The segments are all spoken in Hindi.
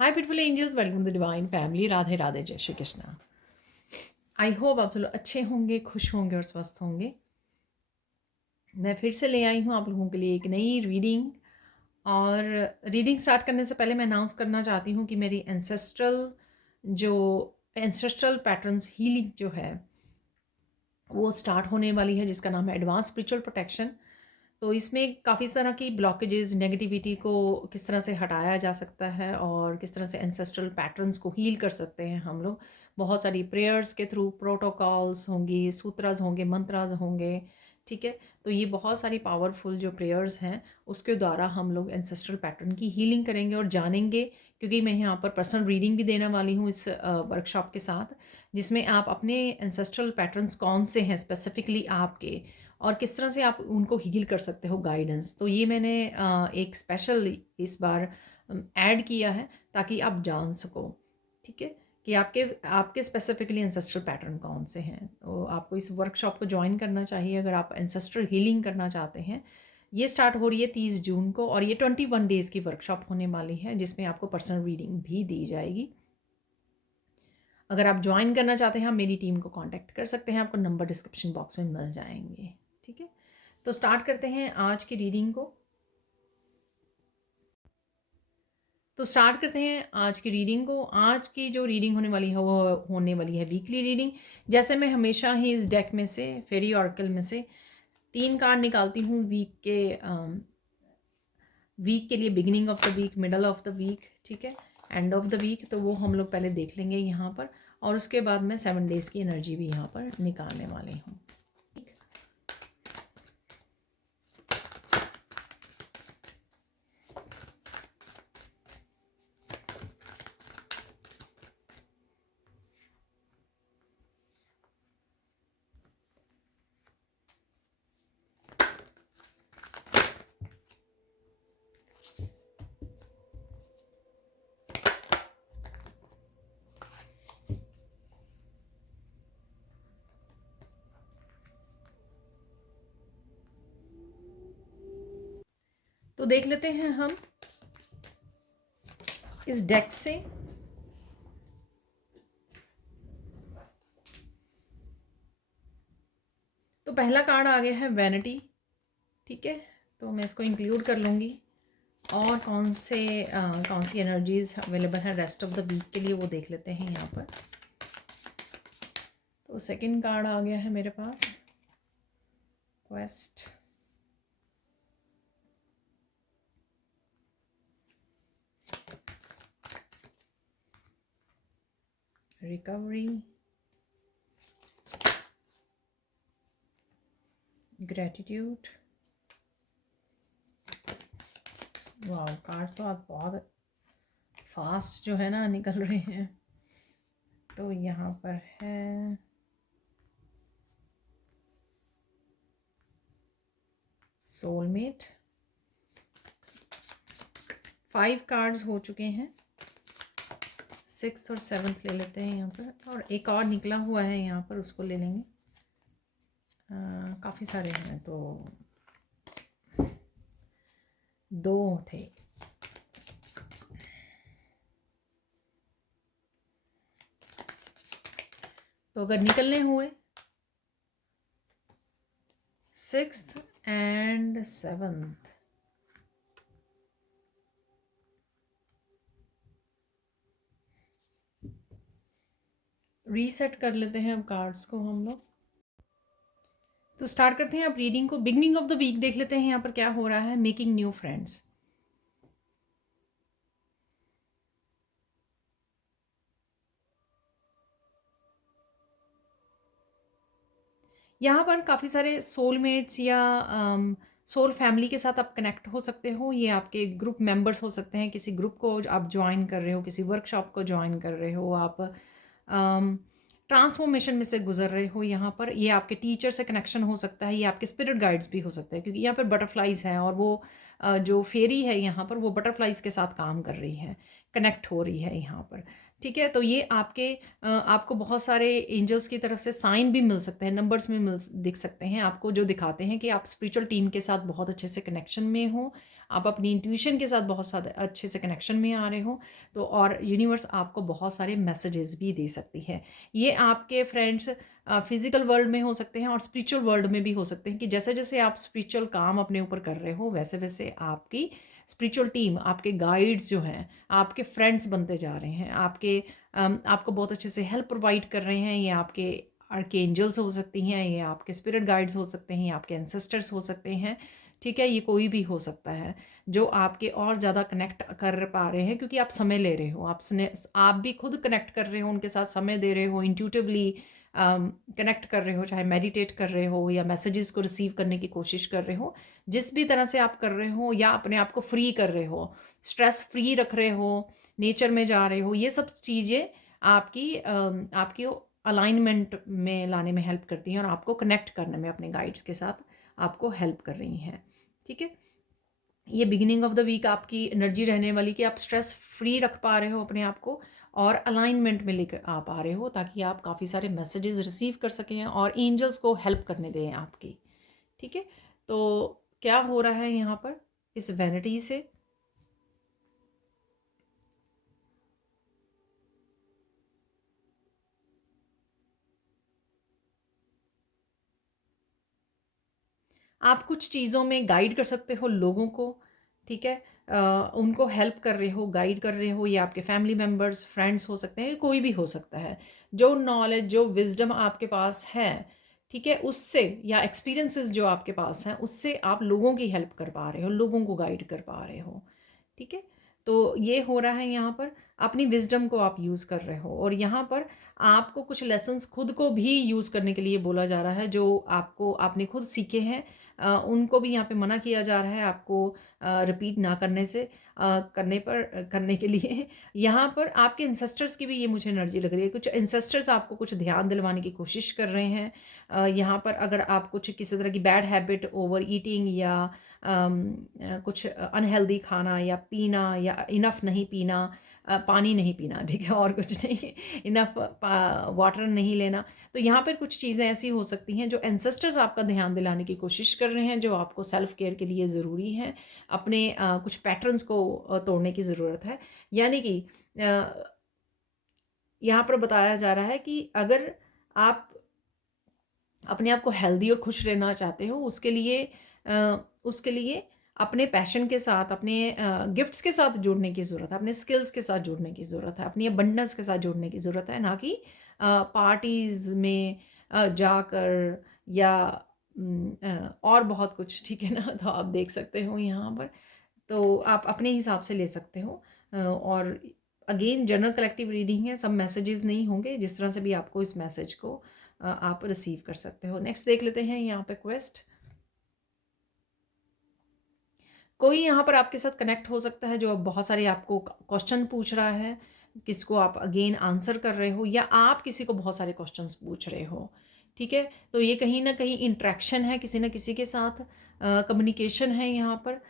Hi beautiful angels, welcome to divine family. Radhe Radhe, जय श्री कृष्णा। आई होप आप सब लोग अच्छे होंगे, खुश होंगे और स्वस्थ होंगे। मैं फिर से ले आई हूँ आप लोगों के लिए एक नई रीडिंग। और रीडिंग स्टार्ट करने से पहले मैं अनाउंस करना चाहती हूँ कि मेरी एंसेस्ट्रल पैटर्न्स हीलिंग जो है वो स्टार्ट होने वाली है, जिसका नाम है एडवांस स्पिरिचुअल प्रोटेक्शन। तो इसमें काफ़ी तरह की ब्लॉकेजेस, नेगेटिविटी को किस तरह से हटाया जा सकता है और किस तरह से एंसेस्ट्रल पैटर्न्स को हील कर सकते हैं हम लोग। बहुत सारी प्रेयर्स के थ्रू, प्रोटोकॉल्स होंगी, सूत्रास होंगे, मंत्रास होंगे। ठीक है, तो ये बहुत सारी पावरफुल जो प्रेयर्स हैं उसके द्वारा हम लोग एंसेस्ट्रल पैटर्न की हीलिंग करेंगे और जानेंगे। क्योंकि मैं यहाँ पर पर्सनल रीडिंग भी देने वाली हूँ इस वर्कशॉप के साथ, जिसमें आप अपने एंसेस्ट्रल पैटर्न्स कौन से हैं स्पेसिफिकली आपके, और किस तरह से आप उनको हील कर सकते हो, गाइडेंस। तो ये मैंने एक स्पेशल इस बार ऐड किया है ताकि आप जान सको। ठीक है, कि आपके आपके स्पेसिफिकली एंसेस्ट्रल पैटर्न कौन से हैं। तो आपको इस वर्कशॉप को ज्वाइन करना चाहिए अगर आप एंसेस्ट्रल हीलिंग करना चाहते हैं। ये स्टार्ट हो रही है 30 जून को और ये 21 डेज़ की वर्कशॉप होने वाली है, जिसमें आपको पर्सनल रीडिंग भी दी जाएगी। अगर आप ज्वाइन करना चाहते हैं आप मेरी टीम को कांटेक्ट कर सकते हैं, आपको नंबर डिस्क्रिप्शन बॉक्स में मिल जाएंगे। ठीक है, तो स्टार्ट करते हैं आज की रीडिंग को। आज की जो रीडिंग होने वाली है वो होने वाली है वीकली रीडिंग। जैसे मैं हमेशा ही इस डेक में से, फेरी ऑर्कल में से 3 कार्ड निकालती हूँ वीक के लिए, beginning of the week, middle of the week, ठीक है, एंड ऑफ द वीक। तो वो हम लोग पहले देख लेंगे यहाँ पर, और उसके बाद मैं 7 डेज़ की एनर्जी भी यहाँ पर निकालने वाली हूँ। तो देख लेते हैं हम इस डेक से। तो पहला कार्ड आ गया है वैनिटी। ठीक है, तो मैं इसको इंक्लूड कर लूँगी। और कौन सी एनर्जीज अवेलेबल है रेस्ट ऑफ द वीक के लिए वो देख लेते हैं यहाँ पर। तो सेकंड कार्ड आ गया है मेरे पास क्वेस्ट, रिकवरी, ग्रेटिट्यूड। वाह, कार्ड्स तो आज बहुत फास्ट जो है ना निकल रहे हैं। तो यहाँ पर है सोलमेट। 5 कार्ड्स हो चुके हैं, 6th और 7th ले लेते हैं यहाँ पर, और एक और निकला हुआ है यहाँ पर, उसको ले लेंगे। काफ़ी सारे हैं तो 2 थे। तो अगर निकलने हुए 6th एंड 7th, रीसेट कर लेते हैं अब कार्ड्स को हम लोग। तो स्टार्ट करते हैं आप रीडिंग को। बिगनिंग ऑफ द वीक देख लेते हैं यहाँ पर क्या हो रहा है। Making new friends. यहाँ पर काफ़ी सारे सोलमेट्स या सोल फैमिली के साथ आप कनेक्ट हो सकते हो। ये आपके ग्रुप मेंबर्स हो सकते हैं, किसी ग्रुप को आप ज्वाइन कर रहे हो, किसी वर्कशॉप को ज्वाइन कर रहे हो, आप ट्रांसफॉर्मेशन में से गुजर रहे हो। यहाँ पर ये आपके टीचर से कनेक्शन हो सकता है, ये आपके स्पिरिट गाइड्स भी हो सकते हैं, क्योंकि यहाँ पर बटरफ्लाइज हैं और वो जो फेरी है यहाँ पर वो बटरफ्लाइज के साथ काम कर रही है, कनेक्ट हो रही है यहाँ पर। ठीक है, तो ये आपको बहुत सारे एंजल्स की तरफ से साइन भी मिल सकते हैं, नंबर्स में दिख सकते हैं आपको, जो दिखाते हैं कि आप स्पिरिचुअल टीम के साथ बहुत अच्छे से कनेक्शन में हो। आप अपनी इंट्यूशन के साथ बहुत ज़्यादा अच्छे से कनेक्शन में आ रहे हो, तो और यूनिवर्स आपको बहुत सारे मैसेजेस भी दे सकती है। ये आपके फ्रेंड्स फिजिकल वर्ल्ड में हो सकते हैं और स्पिरिचुअल वर्ल्ड में भी हो सकते हैं, कि जैसे जैसे आप स्पिरिचुअल काम अपने ऊपर कर रहे हो, वैसे वैसे आपकी स्पिरिचुअल टीम, आपके गाइड्स जो हैं, आपके फ्रेंड्स बनते जा रहे हैं, आपको बहुत अच्छे से हेल्प प्रोवाइड कर रहे हैं। ये आपके आर्कएंजल्स हो सकती हैं, ये आपके स्पिरिट गाइड्स हो सकते हैं, ये आपके एंसेस्टर्स हो सकते हैं, ठीक है। ये कोई भी हो सकता है जो आपके और ज़्यादा कनेक्ट कर पा रहे हैं, क्योंकि आप समय ले रहे हो, आप भी खुद कनेक्ट कर रहे हो, उनके साथ समय दे रहे हो, इंट्यूटिवली कनेक्ट कर रहे हो, चाहे मेडिटेट कर रहे हो या मैसेजेस को रिसीव करने की कोशिश कर रहे हो। जिस भी तरह से आप कर रहे हो, या अपने आप को फ्री कर रहे हो, स्ट्रेस फ्री रख रहे हो, नेचर में जा रहे हो, ये सब चीज़ें आपकी अलाइनमेंट में लाने में हेल्प करती हैं और आपको कनेक्ट करने में अपने गाइड्स के साथ आपको हेल्प कर रही हैं, ठीक है। ये बिगिनिंग ऑफ द वीक आपकी एनर्जी रहने वाली कि आप स्ट्रेस फ्री रख पा रहे हो अपने आप को और अलाइनमेंट में लेकर आ पा रहे हो, ताकि आप काफ़ी सारे मैसेजेस रिसीव कर सकें और एंजल्स को हेल्प करने दें आपकी, ठीक है। तो क्या हो रहा है यहाँ पर इस वैनिटी से? आप कुछ चीज़ों में गाइड कर सकते हो लोगों को, ठीक है। उनको हेल्प कर रहे हो, गाइड कर रहे हो, ये आपके फैमिली मेम्बर्स, फ्रेंड्स हो सकते हैं, कोई भी हो सकता है। जो नॉलेज, जो विजडम आपके पास है, ठीक है, उससे, या एक्सपीरियंसेस जो आपके पास हैं, उससे आप लोगों की हेल्प कर पा रहे हो, लोगों को गाइड कर पा रहे हो, ठीक है। तो ये हो रहा है यहाँ पर, अपनी विजडम को आप यूज़ कर रहे हो, और यहाँ पर आपको कुछ लेसन्स खुद को भी यूज़ करने के लिए बोला जा रहा है, जो आपने खुद सीखे हैं। उनको भी यहाँ पे मना किया जा रहा है आपको रिपीट ना करने से, करने के लिए। यहाँ पर आपके इंसेस्टर्स की भी ये मुझे एनर्जी लग रही है, कुछ इंसेस्टर्स आपको कुछ ध्यान दिलवाने की कोशिश कर रहे हैं। यहाँ पर अगर आप कुछ किसी तरह की बैड हैबिट, ओवर ईटिंग, या कुछ अनहेल्दी खाना या पीना, या इनफ नहीं पीना, पानी नहीं पीना, ठीक है, और कुछ नहीं, इनफ वाटर नहीं लेना, तो यहाँ पर कुछ चीज़ें ऐसी हो सकती हैं जो एंसेस्टर्स आपका ध्यान दिलाने की कोशिश कर रहे हैं, जो आपको सेल्फ केयर के लिए ज़रूरी हैं। अपने कुछ पैटर्न्स को तोड़ने की ज़रूरत है। यानी कि यहाँ पर बताया जा रहा है कि अगर आप अपने आप को हेल्दी और खुश रहना चाहते हो, उसके लिए अपने पैशन के साथ, अपने गिफ्ट्स के साथ जुड़ने की ज़रूरत है, अपने स्किल्स के साथ जुड़ने की ज़रूरत है, अपनी अबंडेंस के साथ जुड़ने की ज़रूरत है, ना कि पार्टीज़ में जाकर, या और बहुत कुछ, ठीक है ना। तो आप देख सकते हो यहाँ पर, तो आप अपने हिसाब से ले सकते हो। और अगेन जनरल कलेक्टिव रीडिंग है, सब मैसेजेस नहीं होंगे, जिस तरह से भी आपको इस मैसेज को आप रिसीव कर सकते हो। नेक्स्ट देख लेते हैं यहाँ पे क्वेस्ट। कोई यहाँ पर आपके साथ कनेक्ट हो सकता है जो अब बहुत सारे आपको क्वेश्चन पूछ रहा है, किसको आप अगेन आंसर कर रहे हो, या आप किसी को बहुत सारे क्वेश्चंस पूछ रहे हो, ठीक है। तो ये कहीं ना कहीं इंट्रैक्शन है किसी न किसी के साथ, कम्युनिकेशन है यहाँ पर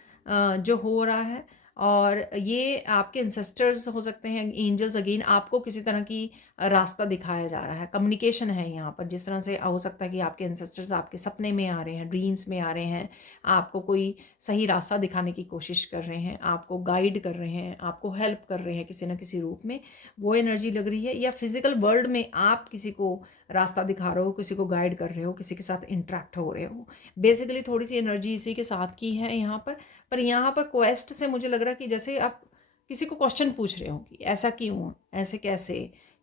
जो हो रहा है। और ये आपके इंसेस्टर्स हो सकते हैं, एंजल्स, अगेन आपको किसी तरह की रास्ता दिखाया जा रहा है, कम्युनिकेशन है यहाँ पर। जिस तरह से हो सकता है कि आपके इंसेस्टर्स आपके सपने में आ रहे हैं, ड्रीम्स में आ रहे हैं, आपको कोई सही रास्ता दिखाने की कोशिश कर रहे हैं, आपको गाइड कर रहे हैं, आपको हेल्प कर रहे हैं किसी न किसी रूप में, वो एनर्जी लग रही है। या फिजिकल वर्ल्ड में आप किसी को रास्ता दिखा रहे हो, किसी को गाइड कर रहे हो, किसी के साथ इंटरेक्ट हो रहे हो। बेसिकली थोड़ी सी एनर्जी इसी के साथ की है यहाँ पर यहाँ पर क्वेस्ट से मुझे लग रहा है कि जैसे आप किसी को क्वेश्चन पूछ रहे हो कि ऐसा क्यों, ऐसे कैसे,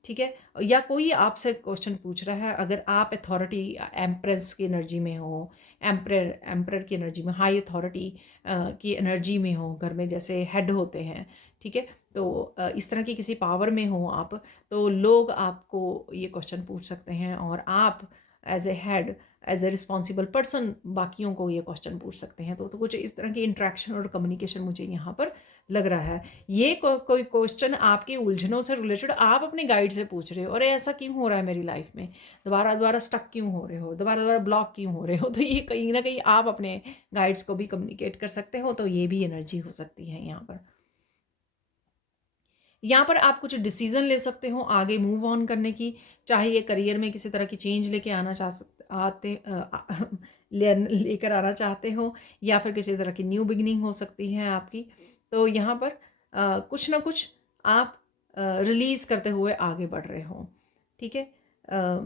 ठीक है। या कोई आपसे क्वेश्चन पूछ रहा है, अगर आप अथॉरिटी, एम्प्रेस की एनर्जी में हो, एम्परर की एनर्जी में, हाई अथॉरिटी की एनर्जी में हो, घर में जैसे हेड होते हैं, ठीक है। तो इस तरह की किसी पावर में हो आप, तो लोग आपको ये क्वेश्चन पूछ सकते हैं, और आप as a head, as a responsible person बाकियों को ये क्वेश्चन पूछ सकते हैं। तो कुछ इस तरह की इंट्रैक्शन और कम्युनिकेशन मुझे यहाँ पर लग रहा है। ये कोई क्वेश्चन आपकी उलझनों से रिलेटेड आप अपने गाइड से पूछ रहे हो, अरे ऐसा क्यों हो रहा है मेरी लाइफ में, दोबारा दोबारा स्टक क्यों हो रहे हो, दोबारा दोबारा ब्लॉक क्यों हो रहे हो, तो ये कहीं ना कहीं आप अपने गाइड्स को भी कम्युनिकेट कर सकते हो। तो ये भी एनर्जी हो सकती है यहाँ पर। यहाँ पर आप कुछ डिसीजन ले सकते हो आगे मूव ऑन करने की, चाहे ये करियर में किसी तरह की चेंज लेके आना चाह सकते आते लेकर आना चाहते हो, या फिर किसी तरह की न्यू बिगिनिंग हो सकती है आपकी। तो यहाँ पर कुछ ना कुछ आप रिलीज़ करते हुए आगे बढ़ रहे हो, ठीक है। अ,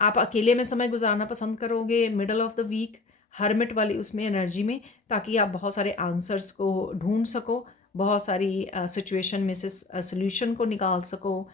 आप अकेले में समय गुजारना पसंद करोगे middle of the week, hermit वाली उसमें एनर्जी में, ताकि आप बहुत सारे आंसर्स को ढूंढ सको, बहुत सारी सिचुएशन में से सोल्यूशन को निकाल सको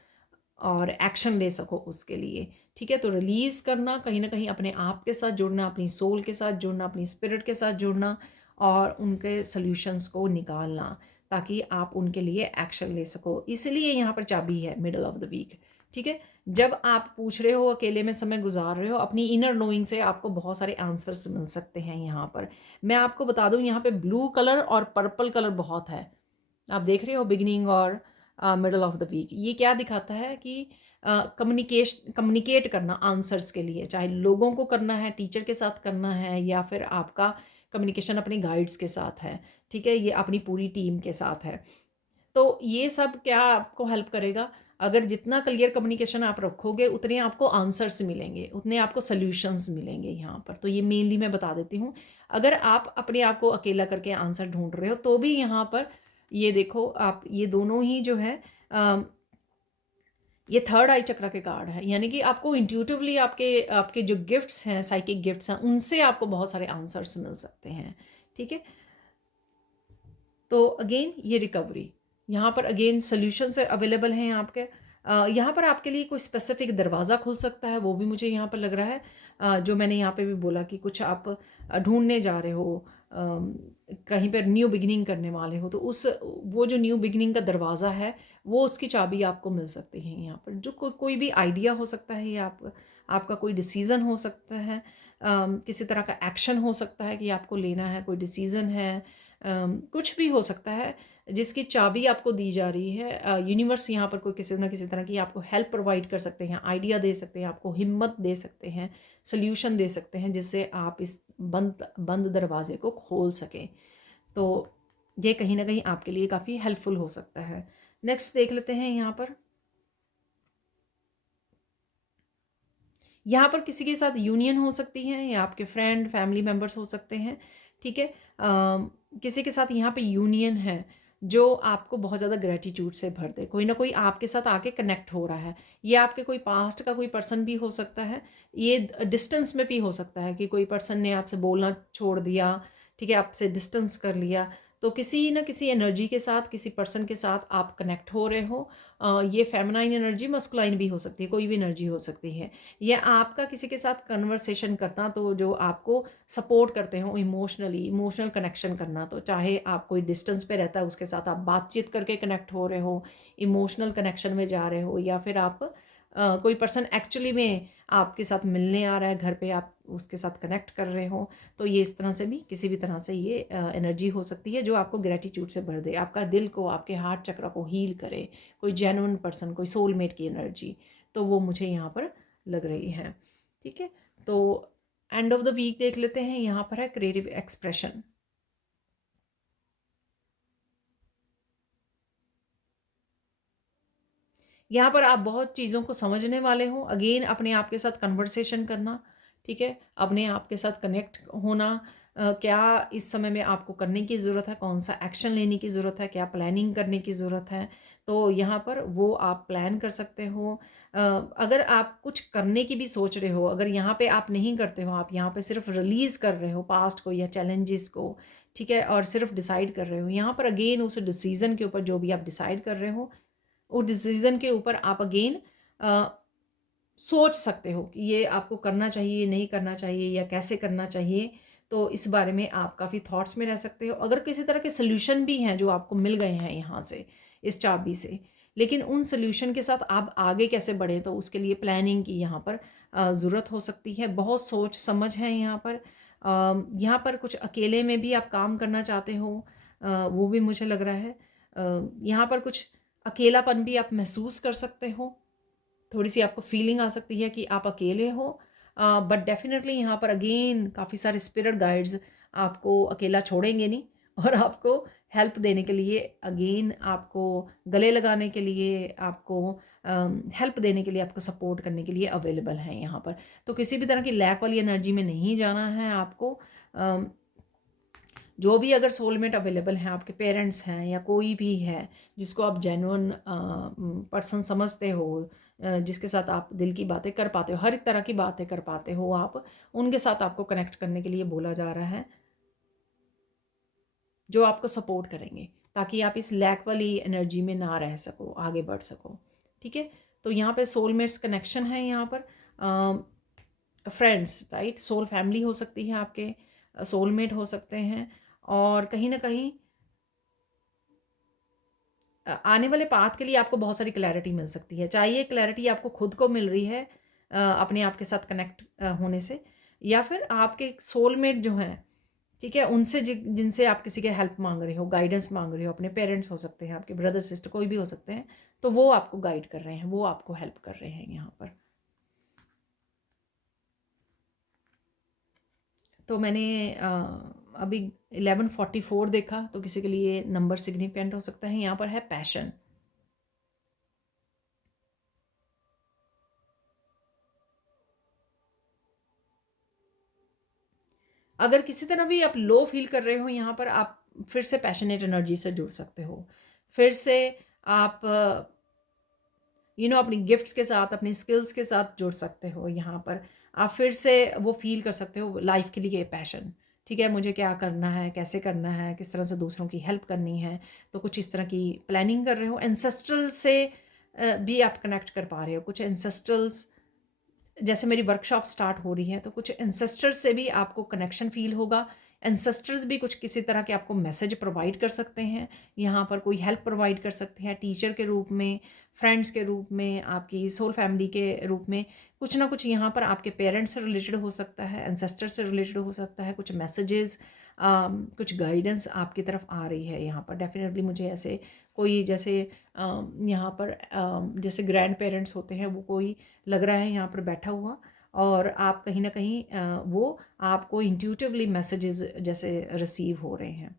और एक्शन ले सको उसके लिए, ठीक है। तो रिलीज़ करना, कहीं ना कहीं अपने आप के साथ जुड़ना, अपनी सोल के साथ जुड़ना, अपनी स्पिरिट के साथ जुड़ना और उनके सॉल्यूशंस को निकालना, ताकि आप उनके लिए एक्शन ले सको। इसलिए यहाँ पर चाबी है मिडल ऑफ द वीक, ठीक है। जब आप पूछ रहे हो, अकेले में समय गुजार रहे हो, अपनी इनर नोइंग से आपको बहुत सारे आंसर्स मिल सकते हैं। यहाँ पर मैं आपको बता दूँ, यहाँ पे ब्लू कलर और पर्पल कलर बहुत है। आप देख रहे हो बिगिनिंग और मिडल ऑफ द वीक, ये क्या दिखाता है कि कम्युनिकेट करना आंसर्स के लिए, चाहे लोगों को करना है, टीचर के साथ करना है, या फिर आपका कम्युनिकेशन अपने गाइड्स के साथ है, ठीक है, ये अपनी पूरी टीम के साथ है। तो ये सब क्या आपको हेल्प करेगा, अगर जितना क्लियर कम्युनिकेशन आप रखोगे उतने आपको आंसर्स मिलेंगे, उतने आपको सॉल्यूशंस मिलेंगे यहाँ पर। तो ये मेनली मैं बता देती हूँ। अगर आप अपने आप को अकेला करके आंसर ढूंढ रहे हो तो भी यहाँ पर ये देखो, आप ये दोनों ही जो है ये थर्ड आई चक्र के कार्ड है, यानी कि आपको इंट्यूटिवली आपके आपके जो गिफ्ट्स हैं, साइकिक गिफ्ट्स हैं, उनसे आपको बहुत सारे आंसर्स मिल सकते हैं, ठीक है। तो अगेन ये रिकवरी, यहाँ पर अगेन सोल्यूशंस अवेलेबल हैं आपके। यहाँ पर आपके लिए कोई स्पेसिफिक दरवाज़ा खुल सकता है, वो भी मुझे यहाँ पर लग रहा है। जो मैंने यहाँ पे भी बोला कि कुछ आप ढूंढने जा रहे हो, कहीं पर न्यू बिगिनिंग करने वाले हो, तो उस वो जो न्यू बिगिनिंग का दरवाज़ा है, वो उसकी चाबी आपको मिल सकती है यहाँ पर। जो कोई भी आइडिया हो सकता है, ये आपका कोई डिसीज़न हो सकता है, किसी तरह का एक्शन हो सकता है कि आपको लेना है, कोई डिसीज़न है, कुछ भी हो सकता है जिसकी चाबी आपको दी जा रही है। यूनिवर्स यहाँ पर कोई किसी ना किसी तरह की आपको हेल्प प्रोवाइड कर सकते हैं, आइडिया दे सकते हैं, आपको हिम्मत दे सकते हैं, सोल्यूशन दे सकते हैं, जिससे आप इस बंद बंद दरवाजे को खोल सकें। तो ये कहीं ना कहीं आपके लिए काफ़ी हेल्पफुल हो सकता है। नेक्स्ट देख लेते हैं। यहाँ पर किसी के साथ यूनियन हो सकती है, या आपके फ्रेंड फैमिली मेम्बर्स हो सकते हैं, ठीक है। किसी के साथ यहाँ पे यूनियन है जो आपको बहुत ज़्यादा ग्रेटिट्यूड से भर दे, कोई ना कोई आपके साथ आके कनेक्ट हो रहा है। ये आपके कोई पास्ट का कोई पर्सन भी हो सकता है, ये डिस्टेंस में भी हो सकता है कि कोई पर्सन ने आपसे बोलना छोड़ दिया, ठीक है, आपसे डिस्टेंस कर लिया। तो किसी न किसी एनर्जी के साथ, किसी पर्सन के साथ आप कनेक्ट हो रहे हो। ये फेमिनाइन एनर्जी, मस्कुलाइन भी हो सकती है, कोई भी एनर्जी हो सकती है। या आपका किसी के साथ कन्वर्सेशन करना, तो जो आपको सपोर्ट करते हो इमोशनली, इमोशनल कनेक्शन करना, तो चाहे आप कोई डिस्टेंस पे रहता है उसके साथ आप बातचीत करके कनेक्ट हो रहे हो, इमोशनल कनेक्शन में जा रहे हो, या फिर आप कोई पर्सन एक्चुअली में आपके साथ मिलने आ रहा है घर पे, आप उसके साथ कनेक्ट कर रहे हो। तो ये इस तरह से भी, किसी भी तरह से ये एनर्जी हो सकती है जो आपको ग्रेटिट्यूड से भर दे, आपका दिल को, आपके हार्ट चक्र को हील करे, कोई जेन्युइन पर्सन, कोई सोलमेट की एनर्जी। तो वो मुझे यहाँ पर लग रही है, ठीक है। तो एंड ऑफ द वीक देख लेते हैं। यहाँ पर है क्रिएटिव एक्सप्रेशन। यहाँ पर आप बहुत चीज़ों को समझने वाले हो, अगेन अपने आप के साथ कन्वर्सेशन करना, ठीक है, अपने आप के साथ कनेक्ट होना। क्या इस समय में आपको करने की ज़रूरत है, कौन सा एक्शन लेने की ज़रूरत है, क्या प्लानिंग करने की ज़रूरत है, तो यहाँ पर वो आप प्लान कर सकते हो। अगर आप कुछ करने की भी सोच रहे हो, अगर यहाँ पे आप नहीं करते हो, आप यहाँ पे सिर्फ रिलीज़ कर रहे हो पास्ट को या चैलेंजेस को, ठीक है, और सिर्फ डिसाइड कर रहे हो, यहाँ पर अगेन उस डिसीज़न के ऊपर जो भी आप डिसाइड कर रहे हो, उस डिसीज़न के ऊपर आप अगेन सोच सकते हो कि ये आपको करना चाहिए, नहीं करना चाहिए, या कैसे करना चाहिए। तो इस बारे में आप काफ़ी थॉट्स में रह सकते हो। अगर किसी तरह के सोल्यूशन भी हैं जो आपको मिल गए हैं यहाँ से, इस चाबी से, लेकिन उन सोल्यूशन के साथ आप आगे कैसे बढ़ें, तो उसके लिए प्लानिंग की यहाँ पर ज़रूरत हो सकती है। बहुत सोच समझ है यहाँ पर। यहाँ पर कुछ अकेले में भी आप काम करना चाहते हो, वो भी मुझे लग रहा है। यहाँ पर कुछ अकेलापन भी आप महसूस कर सकते हो, थोड़ी सी आपको फीलिंग आ सकती है कि आप अकेले हो। बट डेफिनेटली यहाँ पर अगेन काफ़ी सारे स्पिरिट गाइड्स आपको अकेला छोड़ेंगे नहीं और आपको हेल्प देने के लिए, अगेन आपको गले लगाने के लिए, आपको हेल्प देने के लिए, आपको सपोर्ट करने के लिए अवेलेबल हैं यहाँ पर। तो किसी भी तरह की लैक वाली एनर्जी में नहीं जाना है आपको। जो भी अगर सोलमेट अवेलेबल हैं, आपके पेरेंट्स हैं या कोई भी है जिसको आप जेन्युइन पर्सन समझते हो, जिसके साथ आप दिल की बातें कर पाते हो, हर एक तरह की बातें कर पाते हो आप, उनके साथ आपको कनेक्ट करने के लिए बोला जा रहा है, जो आपको सपोर्ट करेंगे ताकि आप इस लैक वाली एनर्जी में ना रह सको, आगे बढ़ सको। ठीक है, तो यहाँ पे सोलमेट्स कनेक्शन है, यहाँ पर फ्रेंड्स, राइट, सोल फैमिली हो सकती है आपके, सोलमेट हो सकते हैं, और कहीं ना कहीं आने वाले पाथ के लिए आपको बहुत सारी क्लैरिटी मिल सकती है। चाहे ये क्लैरिटी आपको खुद को मिल रही है अपने आप के साथ कनेक्ट होने से, या फिर आपके सोलमेट जो हैं, ठीक है, उनसे जिनसे आप किसी के हेल्प मांग रहे हो, गाइडेंस मांग रहे हो, अपने पेरेंट्स हो सकते हैं, आपके ब्रदर सिस्टर कोई भी हो सकते हैं, तो वो आपको गाइड कर रहे हैं, वो आपको हेल्प कर रहे हैं यहाँ पर। तो मैंने अभी 1144 देखा, तो किसी के लिए नंबर सिग्निफिकेंट हो सकता है। यहाँ पर है पैशन। अगर किसी तरह भी आप लो फील कर रहे हो यहाँ पर, आप फिर से पैशनेट एनर्जी से जुड़ सकते हो, फिर से आप अपनी गिफ्ट्स के साथ, अपनी स्किल्स के साथ जुड़ सकते हो। यहाँ पर आप फिर से वो फील कर सकते हो लाइफ के लिए पैशन। ठीक है, मुझे क्या करना है, कैसे करना है, किस तरह से दूसरों की हेल्प करनी है, तो कुछ इस तरह की प्लानिंग कर रहे हो। एंसेस्ट्रल से भी आप कनेक्ट कर पा रहे हो, कुछ एंसेस्ट्रल्स, जैसे मेरी वर्कशॉप स्टार्ट हो रही है तो कुछ एंसेस्टर्स से भी आपको कनेक्शन फील होगा। एंसेस्टर्स भी कुछ किसी तरह के आपको मैसेज प्रोवाइड कर सकते हैं, यहाँ पर कोई हेल्प प्रोवाइड कर सकते हैं, टीचर के रूप में, फ्रेंड्स के रूप में, आपकी सोल फैमिली के रूप में, कुछ ना कुछ यहाँ पर आपके पेरेंट्स से रिलेटेड हो सकता है, एंसेस्टर से रिलेटेड हो सकता है, कुछ मैसेजेस, कुछ गाइडेंस आपकी तरफ आ रही है यहाँ पर। डेफिनेटली मुझे ऐसे कोई, जैसे यहाँ पर जैसे ग्रैंड पेरेंट्स होते हैं, वो कोई लग रहा है यहाँ पर बैठा हुआ, और आप कहीं ना कहीं वो आपको इंट्यूटिवली मैसेजेस जैसे रिसीव हो रहे हैं,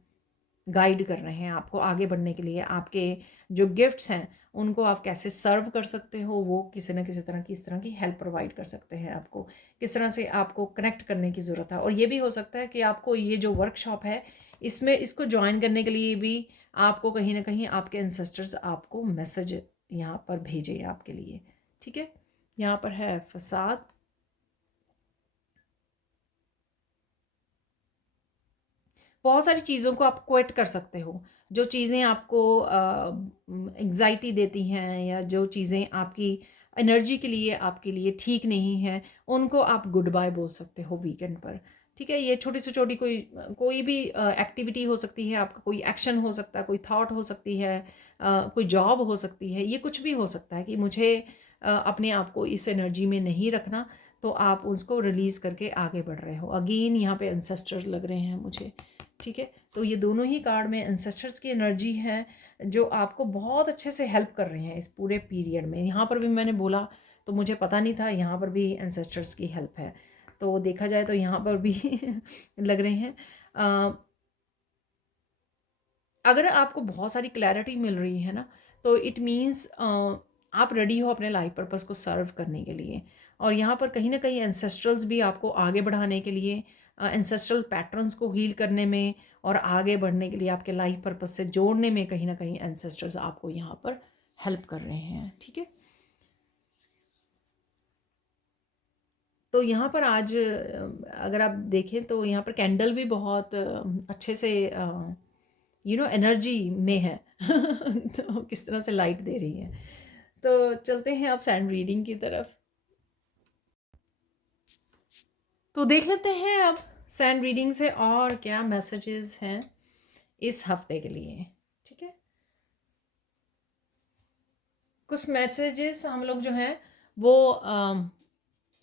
गाइड कर रहे हैं आपको आगे बढ़ने के लिए। आपके जो गिफ्ट्स हैं उनको आप कैसे सर्व कर सकते हो, वो किसी न किसी तरह की इस तरह की हेल्प प्रोवाइड कर सकते हैं आपको, किस तरह से आपको कनेक्ट करने की ज़रूरत है। और ये भी हो सकता है कि आपको ये जो वर्कशॉप है, इसमें इसको ज्वाइन करने के लिए भी आपको कहीं ना कहीं आपके एंसेस्टर्स आपको मैसेज यहाँ पर भेजे आपके लिए। ठीक है, यहाँ पर है फसाद। बहुत सारी चीज़ों को आप क्विट कर सकते हो, जो चीज़ें आपको एग्जाइटी देती हैं, या जो चीज़ें आपकी एनर्जी के लिए आपके लिए ठीक नहीं है, उनको आप गुड बाय बोल सकते हो वीकेंड पर। ठीक है, ये छोटी से छोटी कोई कोई भी एक्टिविटी हो सकती है, आपका कोई एक्शन हो सकता है, कोई थॉट हो सकती है, कोई जॉब हो सकती है, ये कुछ भी हो सकता है कि मुझे अपने आप को इस एनर्जी में नहीं रखना, तो आप उसको रिलीज़ करके आगे बढ़ रहे हो। अगेन यहाँ पे एंसेस्टर लग रहे हैं मुझे। ठीक है, तो ये दोनों ही कार्ड में एंसेस्टर्स की एनर्जी है, जो आपको बहुत अच्छे से हेल्प कर रहे हैं इस पूरे पीरियड में। यहाँ पर भी मैंने बोला तो मुझे पता नहीं था, यहाँ पर भी एंसेस्टर्स की हेल्प है, तो देखा जाए तो यहाँ पर भी लग रहे हैं। अगर आपको बहुत सारी क्लैरिटी मिल रही है ना, तो इट मीन्स आप रेडी हो अपने लाइफ पर्पस को सर्व करने के लिए। और यहाँ पर कहीं ना कहीं एंसेस्ट्रल्स भी आपको आगे बढ़ाने के लिए, एंसेस्ट्रल पैटर्न्स को हील करने में और आगे बढ़ने के लिए, आपके लाइफ पर्पस से जोड़ने में, कहीं ना कहीं एंसेस्टर्स आपको यहाँ पर हेल्प कर रहे हैं। ठीक है, तो यहाँ पर आज अगर आप देखें तो यहाँ पर कैंडल भी बहुत अच्छे से एनर्जी में है तो किस तरह से लाइट दे रही है। तो चलते हैं अब सैंड रीडिंग की तरफ। तो देख लेते हैं अब सैंड रीडिंग से और क्या मैसेजेस हैं इस हफ्ते के लिए। ठीक है, कुछ मैसेजेस हम लोग जो हैं वो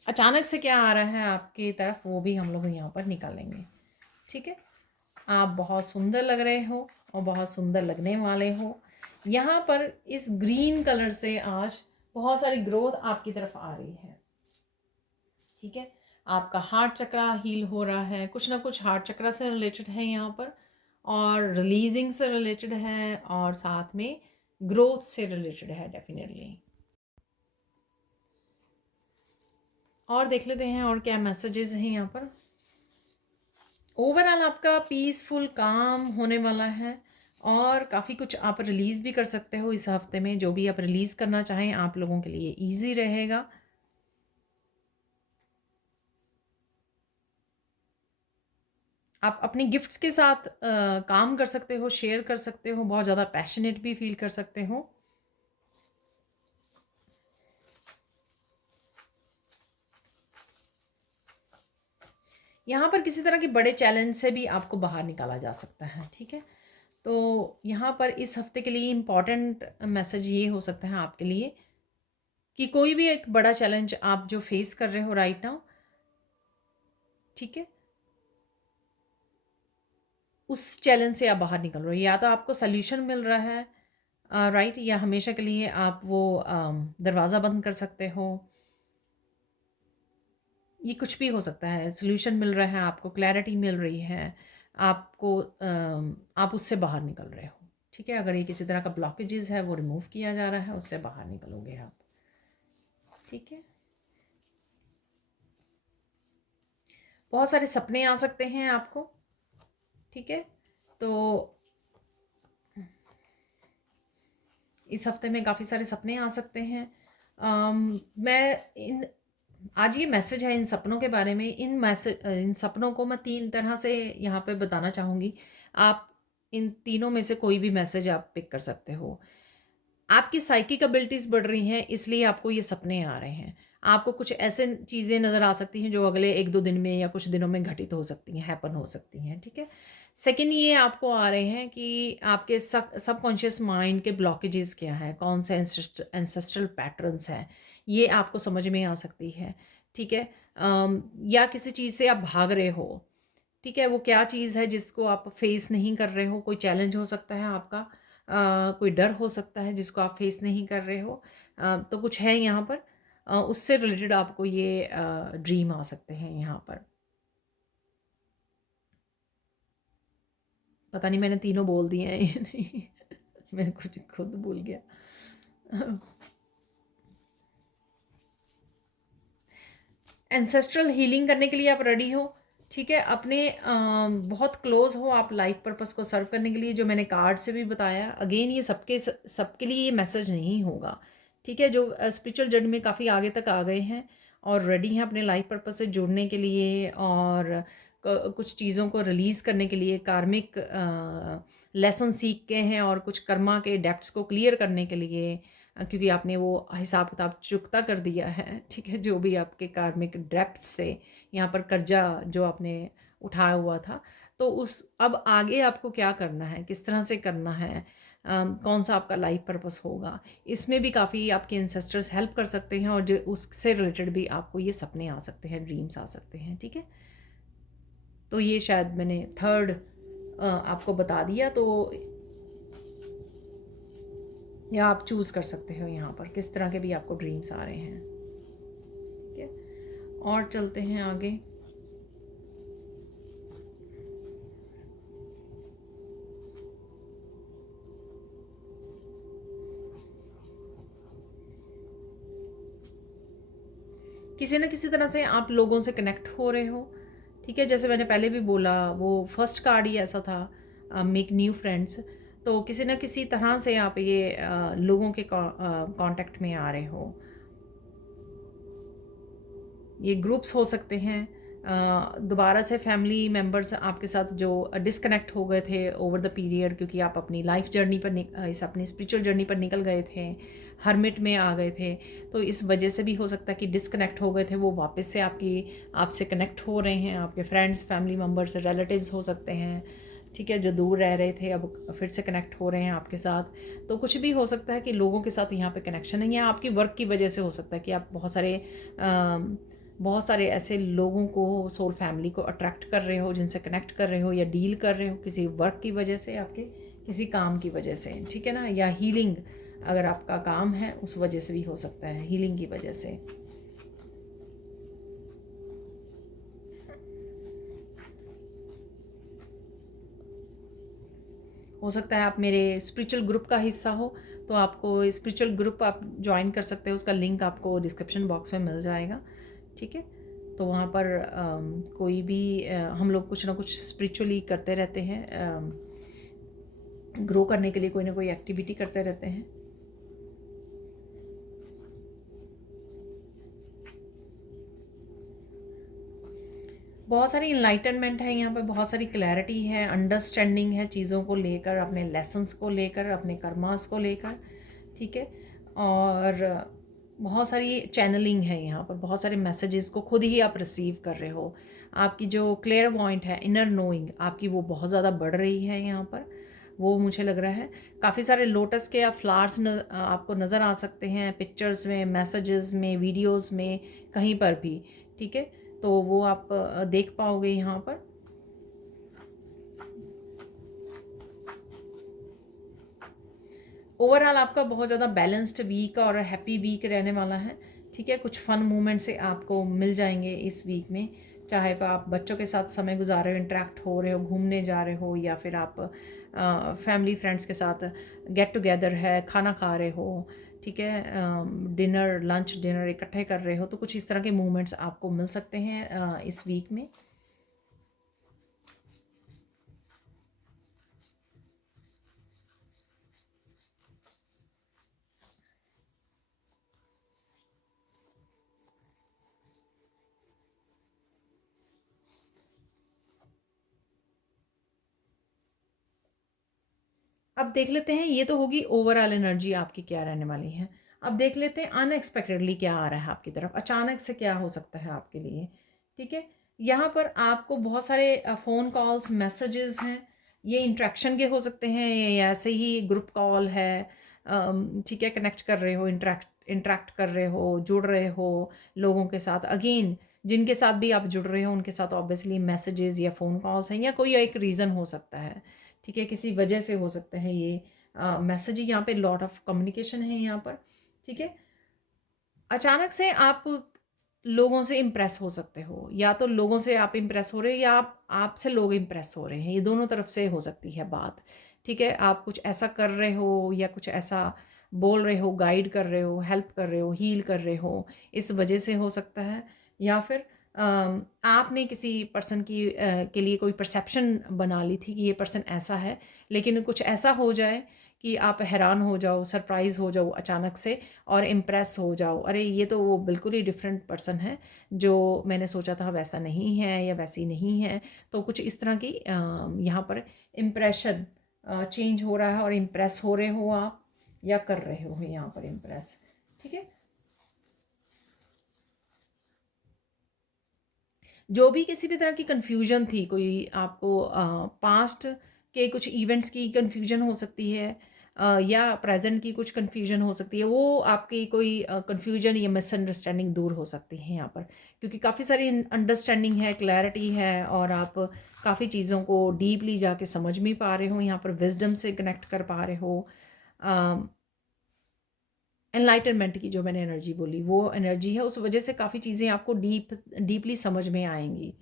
अचानक से क्या आ रहा है आपकी तरफ, वो भी हम लोग यहाँ पर निकालेंगे। ठीक है, आप बहुत सुंदर लग रहे हो और बहुत सुंदर लगने वाले हो। यहाँ पर इस ग्रीन कलर से आज बहुत सारी ग्रोथ आपकी तरफ आ रही है। ठीक है, आपका हार्ट चक्रा हील हो रहा है, कुछ ना कुछ हार्ट चक्रा से रिलेटेड है यहाँ पर। और रिलीजिंग से रिलेटेड है और साथ में ग्रोथ से रिलेटेड है डेफिनेटली। और देख लेते हैं और क्या मैसेजेस हैं यहाँ पर। ओवरऑल आपका पीसफुल काम होने वाला है और काफ़ी कुछ आप रिलीज़ भी कर सकते हो इस हफ्ते में। जो भी आप रिलीज़ करना चाहें आप लोगों के लिए इजी रहेगा। आप अपनी गिफ्ट्स के साथ काम कर सकते हो, शेयर कर सकते हो, बहुत ज़्यादा पैशनेट भी फील कर सकते हो। यहाँ पर किसी तरह के बड़े चैलेंज से भी आपको बाहर निकाला जा सकता है, ठीक है। तो यहाँ पर इस हफ्ते के लिए इम्पॉर्टेंट मैसेज ये हो सकता है आपके लिए कि कोई भी एक बड़ा चैलेंज आप जो फेस कर रहे हो राइट नाउ, ठीक है, उस चैलेंज से आप बाहर निकल रहे हो। या तो आपको सल्यूशन मिल रहा है राइट, या हमेशा के लिए आप वो दरवाज़ा बंद कर सकते हो। ये कुछ भी हो सकता है। सॉल्यूशन मिल रहा है आपको, क्लैरिटी मिल रही है आपको, आप उससे बाहर निकल रहे हो, ठीक है। अगर ये किसी तरह का ब्लॉकेजेस है वो रिमूव किया जा रहा है, उससे बाहर निकलोगे आप, ठीक है। बहुत सारे सपने आ सकते हैं आपको, ठीक है। तो इस हफ्ते में काफ़ी सारे सपने आ सकते हैं। मैं इन आज ये मैसेज है इन सपनों के बारे में। इन सपनों को मैं 3 तरह से यहाँ पे बताना चाहूँगी। आप इन तीनों में से कोई भी मैसेज आप पिक कर सकते हो। आपकी साइकिक एबिलिटीज़ बढ़ रही हैं इसलिए आपको ये सपने आ रहे हैं। आपको कुछ ऐसे चीज़ें नज़र आ सकती हैं जो अगले 1-2 दिन में या कुछ दिनों में घटित हो सकती हैं, हैपन हो सकती हैं, ठीक है। सेकंड ये आपको आ रहे हैं कि आपके सबकॉन्शियस माइंड के ब्लॉकेजेस क्या हैं, कौन से एंसेस्ट्रल पैटर्न्स हैं, ये आपको समझ में आ सकती है, ठीक है। या किसी चीज़ से आप भाग रहे हो, ठीक है, वो क्या चीज़ है जिसको आप फेस नहीं कर रहे हो। कोई चैलेंज हो सकता है आपका, कोई डर हो सकता है जिसको आप फेस नहीं कर रहे हो। तो कुछ है यहाँ पर, उससे रिलेटेड आपको ये ड्रीम आ सकते हैं यहाँ पर। पता नहीं मैंने तीनों बोल दिए हैं या नहीं मैं कुछ खुद भूल गया। एंसेस्ट्रल हीलिंग करने के लिए आप रेडी हो, ठीक है। अपने बहुत क्लोज हो आप लाइफ पर्पस को सर्व करने के लिए, जो मैंने कार्ड से भी बताया। अगेन ये सबके लिए ये मैसेज नहीं होगा, ठीक है। जो स्पिरिचुअल जर्नी में काफ़ी आगे तक आ गए हैं और रेडी हैं अपने लाइफ पर्पस से जुड़ने के लिए और कुछ चीज़ों को रिलीज़ करने के लिए, कार्मिक लेसन सीख के हैं और कुछ कर्मा के डेप्ट्स को क्लियर करने के लिए, क्योंकि आपने वो हिसाब किताब चुकता कर दिया है, ठीक है। जो भी आपके कार्मिक डेप्ट्स थे, यहाँ पर कर्जा जो आपने उठाया हुआ था, तो उस अब आगे आपको क्या करना है, किस तरह से करना है, कौन सा आपका लाइफ पर्पस होगा, इसमें भी काफ़ी आपके इंसेस्टर्स हेल्प कर सकते हैं। और जो उससे रिलेटेड भी आपको ये सपने आ सकते हैं, ड्रीम्स आ सकते हैं, ठीक है। तो ये शायद मैंने थर्ड आपको बता दिया। तो या आप चूज़ कर सकते हो यहाँ पर किस तरह के भी आपको ड्रीम्स आ रहे हैं, ठीक है। और चलते हैं आगे। किसी न किसी तरह से आप लोगों से कनेक्ट हो रहे हो, ठीक है। जैसे मैंने पहले भी बोला, वो फर्स्ट कार्ड ही ऐसा था, मेक न्यू फ्रेंड्स। तो किसी न किसी तरह से आप ये लोगों के कांटेक्ट में आ रहे हो। ये ग्रुप्स हो सकते हैं, दोबारा से फैमिली मेम्बर्स आपके साथ जो डिस्कनेक्ट हो गए थे ओवर द पीरियड, क्योंकि आप अपनी लाइफ जर्नी पर इस अपनी स्पिरिचुअल जर्नी पर निकल गए थे, हर्मिट में आ गए थे। तो इस वजह से भी हो सकता है कि डिस्कनेक्ट हो गए थे, वो वापस से आपसे कनेक्ट हो रहे हैं। आपके फ्रेंड्स, फैमिली मेम्बर्स, रिलेटिव्स हो सकते हैं, ठीक है, जो दूर रह रहे थे अब फिर से कनेक्ट हो रहे हैं आपके साथ। तो कुछ भी हो सकता है कि लोगों के साथ यहाँ पे कनेक्शन नहीं है। आपकी वर्क की वजह से हो सकता है कि आप बहुत सारे ऐसे लोगों को, सोल फैमिली को अट्रैक्ट कर रहे हो, जिनसे कनेक्ट कर रहे हो या डील कर रहे हो किसी वर्क की वजह से, आपके किसी काम की वजह से, ठीक है ना। या हीलिंग अगर आपका काम है उस वजह से भी हो सकता है, हीलिंग की वजह से। हो सकता है आप मेरे स्पिरिचुअल ग्रुप का हिस्सा हो, तो आपको स्पिरिचुअल ग्रुप आप ज्वाइन कर सकते हो, उसका लिंक आपको डिस्क्रिप्शन बॉक्स में मिल जाएगा। ठीक है, तो वहाँ पर कोई भी हम लोग कुछ ना कुछ स्पिरिचुअली करते रहते हैं, ग्रो करने के लिए कोई ना कोई एक्टिविटी करते रहते हैं। बहुत सारी इनलाइटनमेंट है यहाँ पे, बहुत सारी क्लैरिटी है, अंडरस्टैंडिंग है चीज़ों को लेकर, अपने लेसन्स को लेकर, अपने कर्मास को लेकर। ठीक है, और बहुत सारी चैनलिंग है यहाँ पर, बहुत सारे मैसेजेस को खुद ही आप रिसीव कर रहे हो। आपकी जो क्लियर पॉइंट है, इनर नोइंग आपकी, वो बहुत ज़्यादा बढ़ रही है यहाँ पर, वो मुझे लग रहा है। काफ़ी सारे लोटस के या फ्लावर्स आपको नज़र आ सकते हैं पिक्चर्स में, मैसेजेस में, वीडियोस में, कहीं पर भी। ठीक है, तो वो आप देख पाओगे यहाँ पर। ओवरऑल आपका बहुत ज़्यादा बैलेंस्ड वीक और हैप्पी वीक रहने वाला है। ठीक है, कुछ फ़न मोमेंट से आपको मिल जाएंगे इस वीक में, चाहे तो आप बच्चों के साथ समय गुजार रहे हो, इंटरेक्ट हो रहे हो, घूमने जा रहे हो, या फिर आप फैमिली फ्रेंड्स के साथ गेट टुगेदर है, खाना खा रहे हो। ठीक है, डिनर, लंच डिनर इकट्ठे कर रहे हो, तो कुछ इस तरह के मूवमेंट्स आपको मिल सकते हैं इस वीक में। अब देख लेते हैं, ये तो होगी ओवरऑल एनर्जी आपकी क्या रहने वाली है। अब देख लेते हैं अनएक्सपेक्टेडली क्या आ रहा है आपकी तरफ, अचानक से क्या हो सकता है आपके लिए। ठीक है, यहाँ पर आपको बहुत सारे फ़ोन कॉल्स, मैसेजेस हैं, ये इंट्रैक्शन के हो सकते हैं, या ऐसे ही ग्रुप कॉल है। ठीक है, कनेक्ट कर रहे हो, इंटरेक्ट कर रहे हो, जुड़ रहे हो लोगों के साथ। अगेन, जिनके साथ भी आप जुड़ रहे हो उनके साथ ऑब्वियसली मैसेजेस या फ़ोन कॉल्स हैं, या कोई एक रीज़न हो सकता है। ठीक है, किसी वजह से हो सकते हैं ये मैसेज। यहाँ पे लॉट ऑफ कम्युनिकेशन है यहाँ पर। ठीक है, अचानक से आप लोगों से इम्प्रेस हो सकते हो, या तो लोगों से आप इम्प्रेस हो रहे हो, या आप आपसे लोग इम्प्रेस हो रहे हैं, ये दोनों तरफ से हो सकती है बात। ठीक है, आप कुछ ऐसा कर रहे हो, या कुछ ऐसा बोल रहे हो, गाइड कर रहे हो, हेल्प कर रहे हो, हील कर रहे हो, इस वजह से हो सकता है। या फिर आपने किसी पर्सन के लिए कोई परसेप्शन बना ली थी कि ये पर्सन ऐसा है, लेकिन कुछ ऐसा हो जाए कि आप हैरान हो जाओ, सरप्राइज़ हो जाओ अचानक से, और इम्प्रेस हो जाओ, अरे ये तो वो बिल्कुल ही डिफरेंट पर्सन है, जो मैंने सोचा था वैसा नहीं है, या वैसी नहीं है। तो कुछ इस तरह की यहाँ पर इम्प्रेशन चेंज हो रहा है, और इम्प्रेस हो रहे हो आप, या कर रहे हो यहाँ पर इम्प्रेस। ठीक है, जो भी किसी भी तरह की कन्फ्यूजन थी, कोई आपको पास्ट के कुछ इवेंट्स की कन्फ्यूजन हो सकती है, या प्रेजेंट की कुछ कन्फ्यूजन हो सकती है, वो आपकी कोई कन्फ्यूजन या मिसअंडरस्टैंडिंग दूर हो सकती है यहाँ पर, क्योंकि काफ़ी सारी अंडरस्टैंडिंग है, क्लैरिटी है, और आप काफ़ी चीज़ों को डीपली जाके समझ भी पा रहे हो, यहाँ पर विजडम से कनेक्ट कर पा रहे हो। एनलाइटनमेंट की जो मैंने एनर्जी बोली, वो एनर्जी है, उस वजह से काफ़ी चीज़ें आपको डीपली समझ में आएंगी।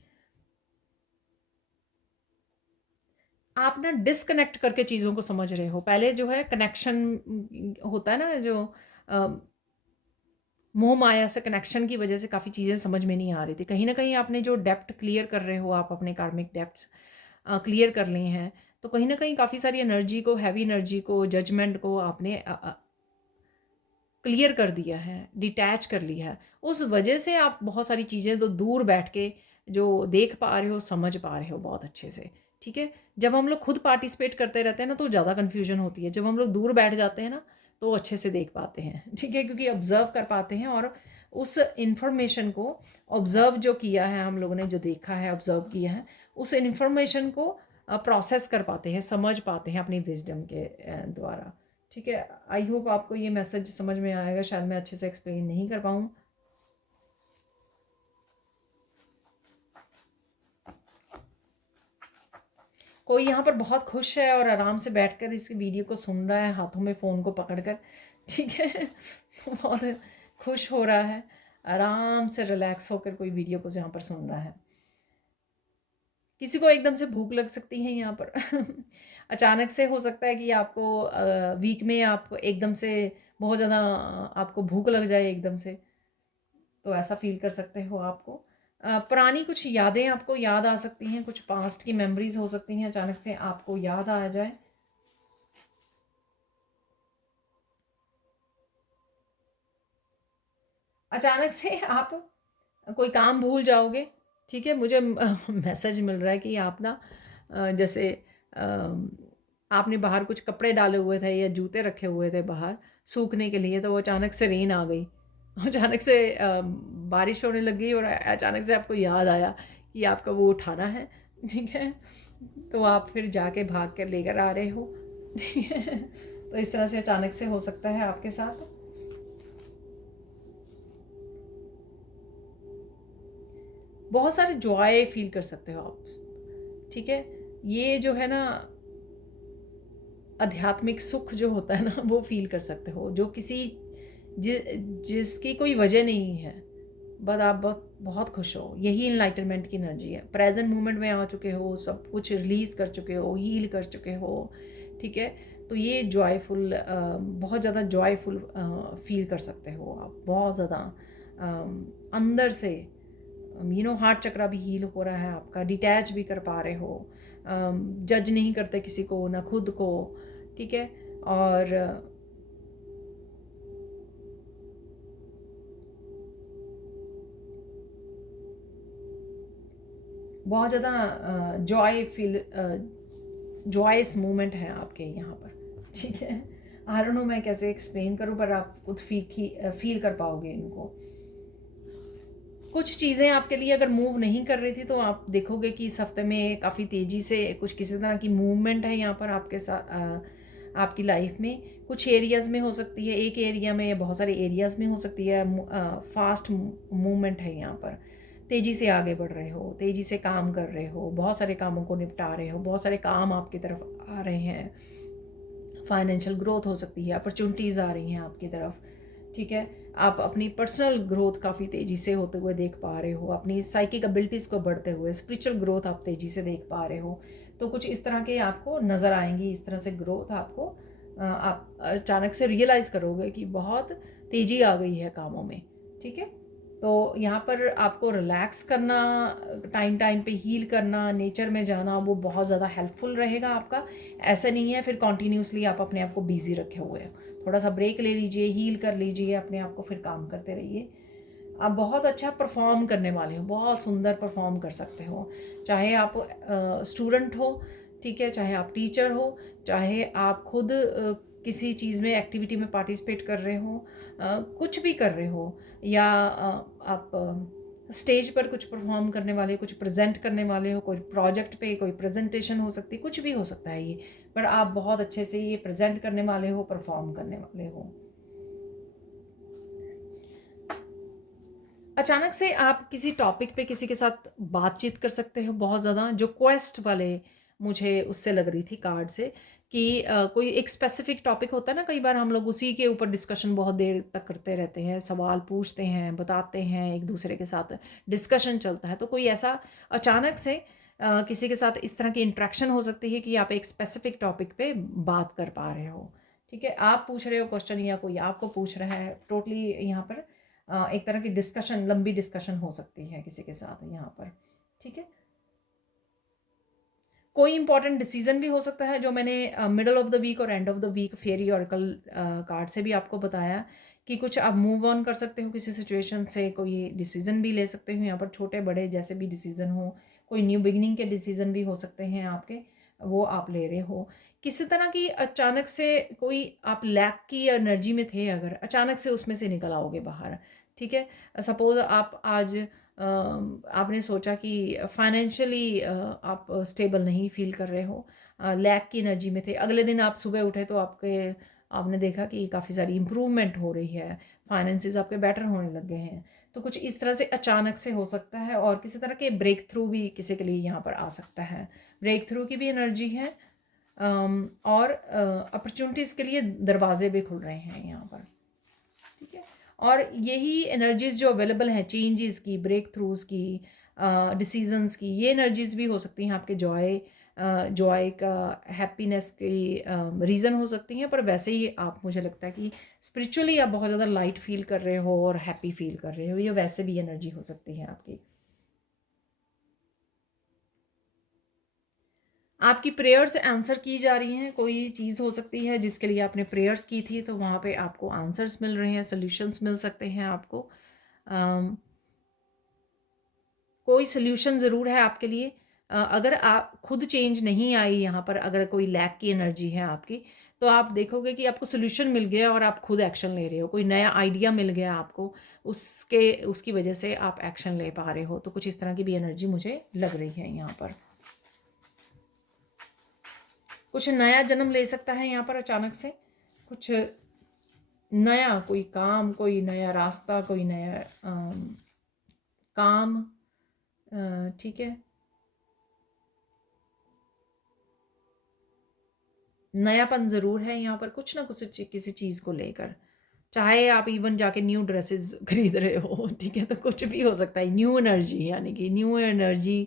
आप ना डिस्कनेक्ट करके चीज़ों को समझ रहे हो। पहले जो है कनेक्शन होता है ना, जो अ, मोह माया से कनेक्शन की वजह से काफ़ी चीज़ें समझ में नहीं आ रही थी। कहीं न कहीं आपने जो डेप्थ क्लियर कर रहे हो, आप अपने कार्मिक डेप्थ्स क्लियर कर लिए हैं, तो कहीं न कहीं काफ़ी सारी एनर्जी को, हैवी एनर्जी को, जजमेंट को आपने क्लियर कर दिया है, डिटैच कर लिया है। उस वजह से आप बहुत सारी चीज़ें तो दूर बैठ के जो देख पा रहे हो, समझ पा रहे हो बहुत अच्छे से। ठीक है? जब हम लोग खुद पार्टिसिपेट करते रहते हैं ना, तो ज़्यादा कन्फ्यूजन होती है। जब हम लोग दूर बैठ जाते हैं ना, तो अच्छे से देख पाते हैं। ठीक है? क्योंकि ऑब्ज़र्व कर पाते हैं, और उस इन्फॉर्मेशन को ऑब्ज़र्व जो किया है, हम लोगों ने जो देखा है, ऑब्ज़र्व किया है, उस इन्फॉर्मेशन को प्रोसेस कर पाते हैं, समझ पाते हैं अपनी विज़डम के द्वारा। ठीक है, आई होप आपको ये मैसेज समझ में आएगा। शायद मैं अच्छे से एक्सप्लेन नहीं कर पाऊँ। कोई यहाँ पर बहुत खुश है और आराम से बैठकर इस वीडियो को सुन रहा है, हाथों में फ़ोन को पकड़कर। ठीक है, बहुत खुश हो रहा है, आराम से रिलैक्स होकर कोई वीडियो को यहाँ पर सुन रहा है। किसी को एकदम से भूख लग सकती है यहाँ पर। अचानक से हो सकता है कि आपको वीक में आप एकदम से बहुत ज़्यादा आपको भूख लग जाए एकदम से, तो ऐसा फ़ील कर सकते हो आपको। पुरानी कुछ यादें आपको याद आ सकती हैं, कुछ पास्ट की मेमोरीज़ हो सकती हैं, अचानक से आपको याद आ जाए। अचानक से आप कोई काम भूल जाओगे, ठीक है? मुझे मैसेज मिल रहा है कि आप ना जैसे आपने बाहर कुछ कपड़े डाले हुए थे या जूते रखे हुए थे बाहर सूखने के लिए, तो वो अचानक से रेन आ गई। अचानक से बारिश होने लगी और अचानक से आपको याद आया कि आपका वो उठाना है, ठीक है? तो आप फिर जाके भाग कर लेकर आ रहे हो, ठीक है? तो इस तरह से अचानक से हो सकता है आपके साथ। बहुत सारे जॉय फील कर सकते हो आप, ठीक है? ये जो है ना आध्यात्मिक सुख जो होता है ना वो फील कर सकते हो, जो किसी जिसकी कोई वजह नहीं है, बस आप बहुत बहुत खुश हो। यही इनलाइटनमेंट की एनर्जी है। प्रेजेंट मोमेंट में आ चुके हो, सब कुछ रिलीज़ कर चुके हो, हील कर चुके हो, ठीक है? तो ये जॉयफुल बहुत ज़्यादा जॉयफुल फील कर सकते हो आप, बहुत ज़्यादा अंदर से। हार्ट चक्रा भी हील हो रहा है आपका, डिटैच भी कर पा रहे हो, जज नहीं करते किसी को ना खुद को, ठीक है? और बहुत ज़्यादा जॉय फील जॉयस मोमेंट है आपके यहाँ पर, ठीक है? आई डोंट नो मैं कैसे एक्सप्लेन करूँ, पर आप खुद फील कर पाओगे इनको। कुछ चीज़ें आपके लिए अगर मूव नहीं कर रही थी तो आप देखोगे कि इस हफ्ते में काफ़ी तेज़ी से कुछ किसी तरह की मूवमेंट है यहाँ पर आपके साथ, आपकी लाइफ में कुछ एरियाज़ में हो सकती है, एक एरिया में या बहुत सारे एरियाज़ में हो सकती है। फास्ट मूवमेंट है यहाँ पर, तेज़ी से आगे बढ़ रहे हो, तेज़ी से काम कर रहे हो, बहुत सारे कामों को निपटा रहे हो, बहुत सारे काम आपकी तरफ आ रहे हैं। फाइनेंशियल ग्रोथ हो सकती है, अपॉर्चुनिटीज़ आ रही हैं आपकी तरफ, ठीक है? आप अपनी पर्सनल ग्रोथ काफ़ी तेज़ी से होते हुए देख पा रहे हो, अपनी साइकिक एबिलिटीज़ को बढ़ते हुए, स्पिरिचुअल ग्रोथ आप तेज़ी से देख पा रहे हो। तो कुछ इस तरह के आपको नज़र आएंगी, इस तरह से ग्रोथ आपको आप अचानक से रियलाइज़ करोगे कि बहुत तेज़ी आ गई है कामों में, ठीक है? तो यहाँ पर आपको रिलैक्स करना, टाइम टाइम पे हील करना, नेचर में जाना, वो बहुत ज़्यादा हेल्पफुल रहेगा आपका। ऐसा नहीं है फिर कॉन्टीन्यूसली आप अपने आप को बिज़ी रखे हुए हो, थोड़ा सा ब्रेक ले लीजिए, हील कर लीजिए अपने आप को, फिर काम करते रहिए। आप बहुत अच्छा परफॉर्म करने वाले हो, बहुत सुंदर परफॉर्म कर सकते हो, चाहे आप स्टूडेंट हो, ठीक है? चाहे आप टीचर हो, चाहे आप खुद किसी चीज़ में एक्टिविटी में पार्टिसिपेट कर रहे हो, कुछ भी कर रहे हो, या आप स्टेज पर कुछ परफॉर्म करने वाले, कुछ प्रेजेंट करने वाले हो, कोई प्रोजेक्ट पे कोई प्रेजेंटेशन हो सकती है, कुछ भी हो सकता है ये, पर आप बहुत अच्छे से ये प्रेजेंट करने वाले हो, परफॉर्म करने वाले हो। अचानक से आप किसी टॉपिक पे किसी के साथ बातचीत कर सकते हो, बहुत ज़्यादा जो क्वेस्ट वाले मुझे उससे लग रही थी कार्ड से, कि कोई एक स्पेसिफिक टॉपिक होता है ना, कई बार हम लोग उसी के ऊपर डिस्कशन बहुत देर तक करते रहते हैं, सवाल पूछते हैं, बताते हैं, एक दूसरे के साथ डिस्कशन चलता है। तो कोई ऐसा अचानक से किसी के साथ इस तरह की इंट्रैक्शन हो सकती है कि आप एक स्पेसिफिक टॉपिक पे बात कर पा रहे हो, ठीक है? आप पूछ रहे हो क्वेश्चन या कोई आपको पूछ रहा है, टोटली यहाँ पर एक तरह की डिस्कशन, लंबी डिस्कशन हो सकती है किसी के साथ यहाँ पर, ठीक है? कोई इंपॉर्टेंट डिसीजन भी हो सकता है, जो मैंने मिडल ऑफ द वीक और end of the week fairy oracle card से भी आपको बताया, कि कुछ आप मूव ऑन कर सकते हो किसी सिचुएशन से, कोई डिसीजन भी ले सकते हो यहाँ पर, छोटे बड़े जैसे भी डिसीजन हो, कोई न्यू बिगनिंग के डिसीजन भी हो सकते हैं आपके, वो आप ले रहे हो। किसी तरह की अचानक से कोई आप लैक की एनर्जी में थे, अगर अचानक से उसमें से निकल आओगे बाहर, ठीक है? सपोज आप आज आपने सोचा कि फाइनेंशियली आप स्टेबल नहीं फील कर रहे हो, लैक की एनर्जी में थे, अगले दिन आप सुबह उठे तो आपने देखा कि काफ़ी सारी इम्प्रूवमेंट हो रही है, फाइनेंसेस आपके बेटर होने लग गए हैं। तो कुछ इस तरह से अचानक से हो सकता है, और किसी तरह के ब्रेक थ्रू भी किसी के लिए यहाँ पर आ सकता है, ब्रेक थ्रू की भी एनर्जी है, और अपॉर्चुनिटीज़ के लिए दरवाजे भी खुल रहे हैं यहाँ पर, ठीक है? और यही एनर्जीज जो अवेलेबल हैं, चेंजेस की, ब्रेक थ्रूज की, डिसीजंस की, ये एनर्जीज भी हो सकती हैं आपके जॉय जॉय का, हैप्पीनेस की रीज़न हो सकती हैं, पर वैसे ही आप, मुझे लगता है कि स्पिरिचुअली आप बहुत ज़्यादा लाइट फील कर रहे हो और हैप्पी फील कर रहे हो, ये वैसे भी एनर्जी हो सकती है आपकी। आपकी प्रेयर्स आंसर की जा रही हैं, कोई चीज़ हो सकती है जिसके लिए आपने प्रेयर्स की थी, तो वहाँ पे आपको आंसर्स मिल रहे हैं, सॉल्यूशंस मिल सकते हैं आपको। अम, कोई सॉल्यूशन ज़रूर है आपके लिए। अगर आप खुद चेंज नहीं आई यहाँ पर, अगर कोई लैक की एनर्जी है आपकी, तो आप देखोगे कि आपको सॉल्यूशन मिल गया और आप खुद एक्शन ले रहे हो, कोई नया आइडिया मिल गया आपको, उसकी वजह से आप एक्शन ले पा रहे हो। तो कुछ इस तरह की भी एनर्जी मुझे लग रही है यहाँ पर। कुछ नया जन्म ले सकता है यहाँ पर अचानक से, कुछ नया, कोई काम, कोई नया रास्ता, कोई नया काम, ठीक है, नयापन ज़रूर है यहाँ पर, कुछ ना कुछ किसी चीज़ को लेकर। चाहे आप इवन जाके न्यू ड्रेसेस खरीद रहे हो, ठीक है, तो कुछ भी हो सकता है। न्यू एनर्जी, यानी कि न्यू एनर्जी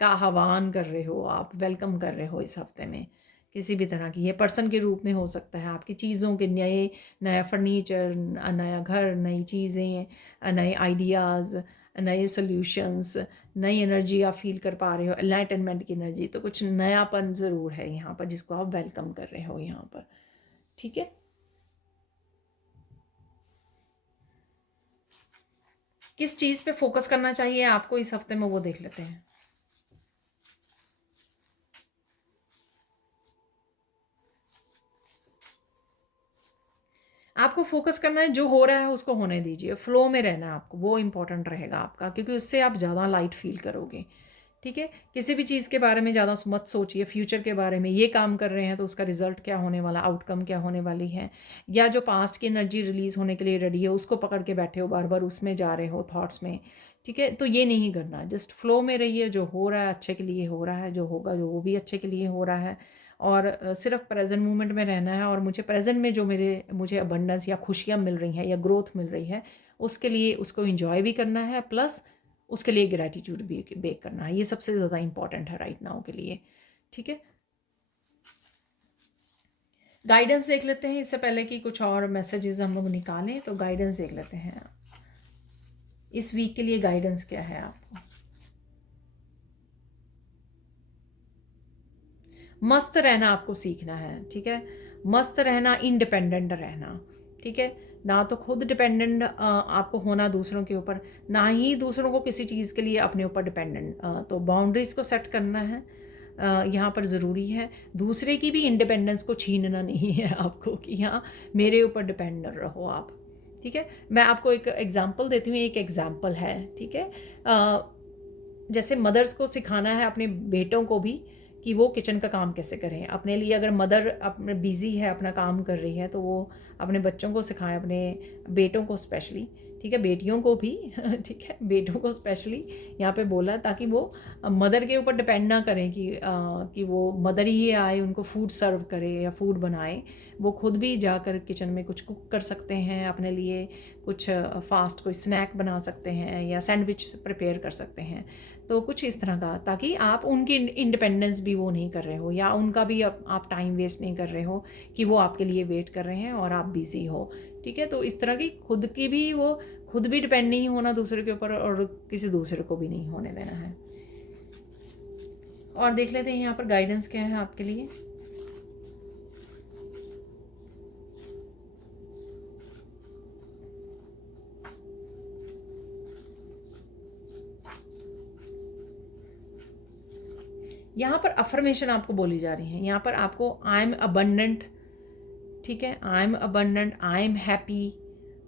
का आह्वान कर रहे हो आप, वेलकम कर रहे हो इस हफ्ते में किसी भी तरह की। ये पर्सन के रूप में हो सकता है, आपकी चीज़ों के नया फर्नीचर, नया घर, नई चीज़ें, नए आइडियाज़, नए सॉल्यूशंस, नई एनर्जी आप फील कर पा रहे हो, एनलाइटनमेंट की एनर्जी। तो कुछ नयापन ज़रूर है यहाँ पर जिसको आप वेलकम कर रहे हो यहाँ पर, ठीक है। किस चीज़ पे फोकस करना चाहिए आपको इस हफ्ते में, वो देख लेते हैं। आपको फोकस करना है, जो हो रहा है उसको होने दीजिए, फ्लो में रहना है आपको, वो इंपॉर्टेंट रहेगा आपका, क्योंकि उससे आप ज़्यादा लाइट फील करोगे, ठीक है। किसी भी चीज़ के बारे में ज़्यादा मत सोचिए, फ्यूचर के बारे में, ये काम कर रहे हैं तो उसका रिजल्ट क्या होने वाला, आउटकम क्या होने वाली है, या जो पास्ट की एनर्जी रिलीज़ होने के लिए रेडी है उसको पकड़ के बैठे हो, बार बार उसमें जा रहे हो थॉट्स में, ठीक है। तो ये नहीं करना, जस्ट फ्लो में रहिए, जो हो रहा है अच्छे के लिए हो रहा है, जो होगा जो वो भी अच्छे के लिए हो रहा है। और सिर्फ प्रेजेंट मोमेंट में रहना है, और मुझे प्रेजेंट में जो मुझे अबंडेंस या खुशियाँ मिल रही हैं या ग्रोथ मिल रही है, उसके लिए उसको इंजॉय भी करना है, प्लस उसके लिए ग्रैटिट्यूड भी बेक करना है। ये सबसे ज़्यादा इंपॉर्टेंट है राइट नाउ के लिए, ठीक है। गाइडेंस देख लेते हैं, इससे पहले कि कुछ और मैसेजेस हम लोग निकालें, तो गाइडेंस देख लेते हैं इस वीक के लिए। गाइडेंस क्या है आपको? मस्त रहना आपको सीखना है, ठीक है। मस्त रहना, इंडिपेंडेंट रहना, ठीक है। ना तो खुद डिपेंडेंट आपको होना दूसरों के ऊपर, ना ही दूसरों को किसी चीज़ के लिए अपने ऊपर डिपेंडेंट। तो बाउंड्रीज़ को सेट करना है यहाँ पर ज़रूरी है। दूसरे की भी इंडिपेंडेंस को छीनना नहीं है आपको, कि हाँ मेरे ऊपर डिपेंड रहो आप, ठीक है। मैं आपको एक एग्ज़ाम्पल देती हूँ, एक एग्ज़ाम्पल है, ठीक है। जैसे मदर्स को सिखाना है अपने बेटों को भी कि वो किचन का काम कैसे करें अपने लिए। अगर मदर अपने बिज़ी है, अपना काम कर रही है, तो वो अपने बच्चों को सिखाएं, अपने बेटों को स्पेशली, ठीक है, बेटियों को भी ठीक है, बेटों को स्पेशली यहाँ पे बोला, ताकि वो मदर के ऊपर डिपेंड ना करें कि वो मदर ही आए उनको फूड सर्व करे या फूड बनाए। वो खुद भी जाकर किचन में कुछ कुक कर सकते हैं अपने लिए, कुछ फास्ट कोई स्नैक बना सकते हैं या सैंडविच प्रिपेयर कर सकते हैं। तो कुछ इस तरह का, ताकि आप उनकी इंडिपेंडेंस भी वो नहीं कर रहे हो, या उनका भी आप टाइम वेस्ट नहीं कर रहे हो कि वो आपके लिए वेट कर रहे हैं और आप बिज़ी हो, ठीक है। तो इस तरह की खुद की भी, वो खुद भी डिपेंड नहीं होना दूसरे के ऊपर, और किसी दूसरे को भी नहीं होने देना है। और देख लेते हैं यहाँ पर गाइडेंस क्या है आपके लिए। यहाँ पर अफर्मेशन आपको बोली जा रही है, यहाँ पर आपको आई एम अबंडेंट, ठीक है, I am abundant, I am happy,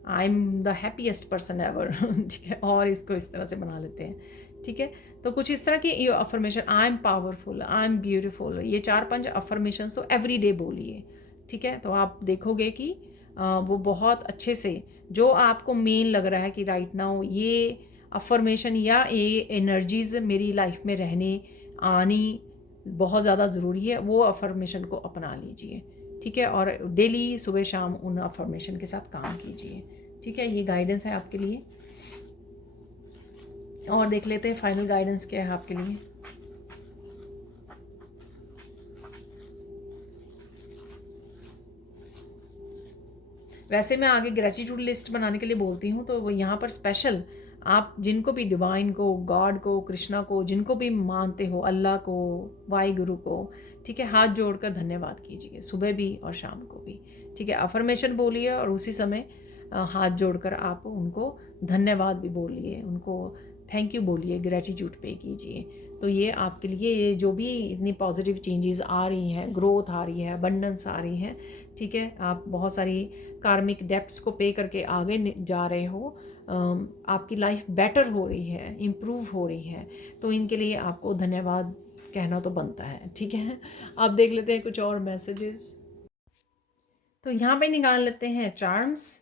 I am the happiest person ever, ठीक है, और इसको इस तरह से बना लेते हैं, ठीक है। तो कुछ इस तरह की ये affirmation, I am powerful, I am beautiful, ये 4-5 अफर्मेशन तो एवरी डे बोलिए, ठीक है। तो आप देखोगे कि वो बहुत अच्छे से, जो आपको मेन लग रहा है कि राइट नाउ ये अफर्मेशन या ये एनर्जीज़ मेरी लाइफ में रहने आनी बहुत ज़्यादा ज़रूरी है, वो अफर्मेशन को अपना लीजिए, ठीक है। और डेली सुबह शाम उन अफर्मेशन के साथ काम कीजिए, ठीक है। ये गाइडेंस है आपके लिए। और देख लेते हैं फाइनल गाइडेंस क्या है आपके लिए। वैसे मैं आगे ग्रेटिट्यूड लिस्ट बनाने के लिए बोलती हूँ, तो वो यहाँ पर स्पेशल आप जिनको भी डिवाइन को, गॉड को, कृष्णा को, जिनको भी मानते हो, अल्लाह को, वाहिगुरु को, ठीक है, हाथ जोड़कर धन्यवाद कीजिए सुबह भी और शाम को भी, ठीक है। अफर्मेशन बोलिए और उसी समय हाथ जोड़कर आप उनको धन्यवाद भी बोलिए, उनको थैंक यू बोलिए, ग्रेटिट्यूड पे कीजिए। तो ये आपके लिए ये जो भी इतनी पॉजिटिव चेंजेस आ रही हैं, ग्रोथ आ रही है, अबंडेंस आ रही है, ठीक है, आप बहुत सारी कार्मिक डेप्ट्स को पे करके आगे जा रहे हो, आपकी लाइफ बेटर हो रही है, इम्प्रूव हो रही है, तो इनके लिए आपको धन्यवाद कहना तो बनता है, ठीक है। आप देख लेते हैं कुछ और मैसेजेस। तो यहाँ पे निकाल लेते हैं चार्म्स।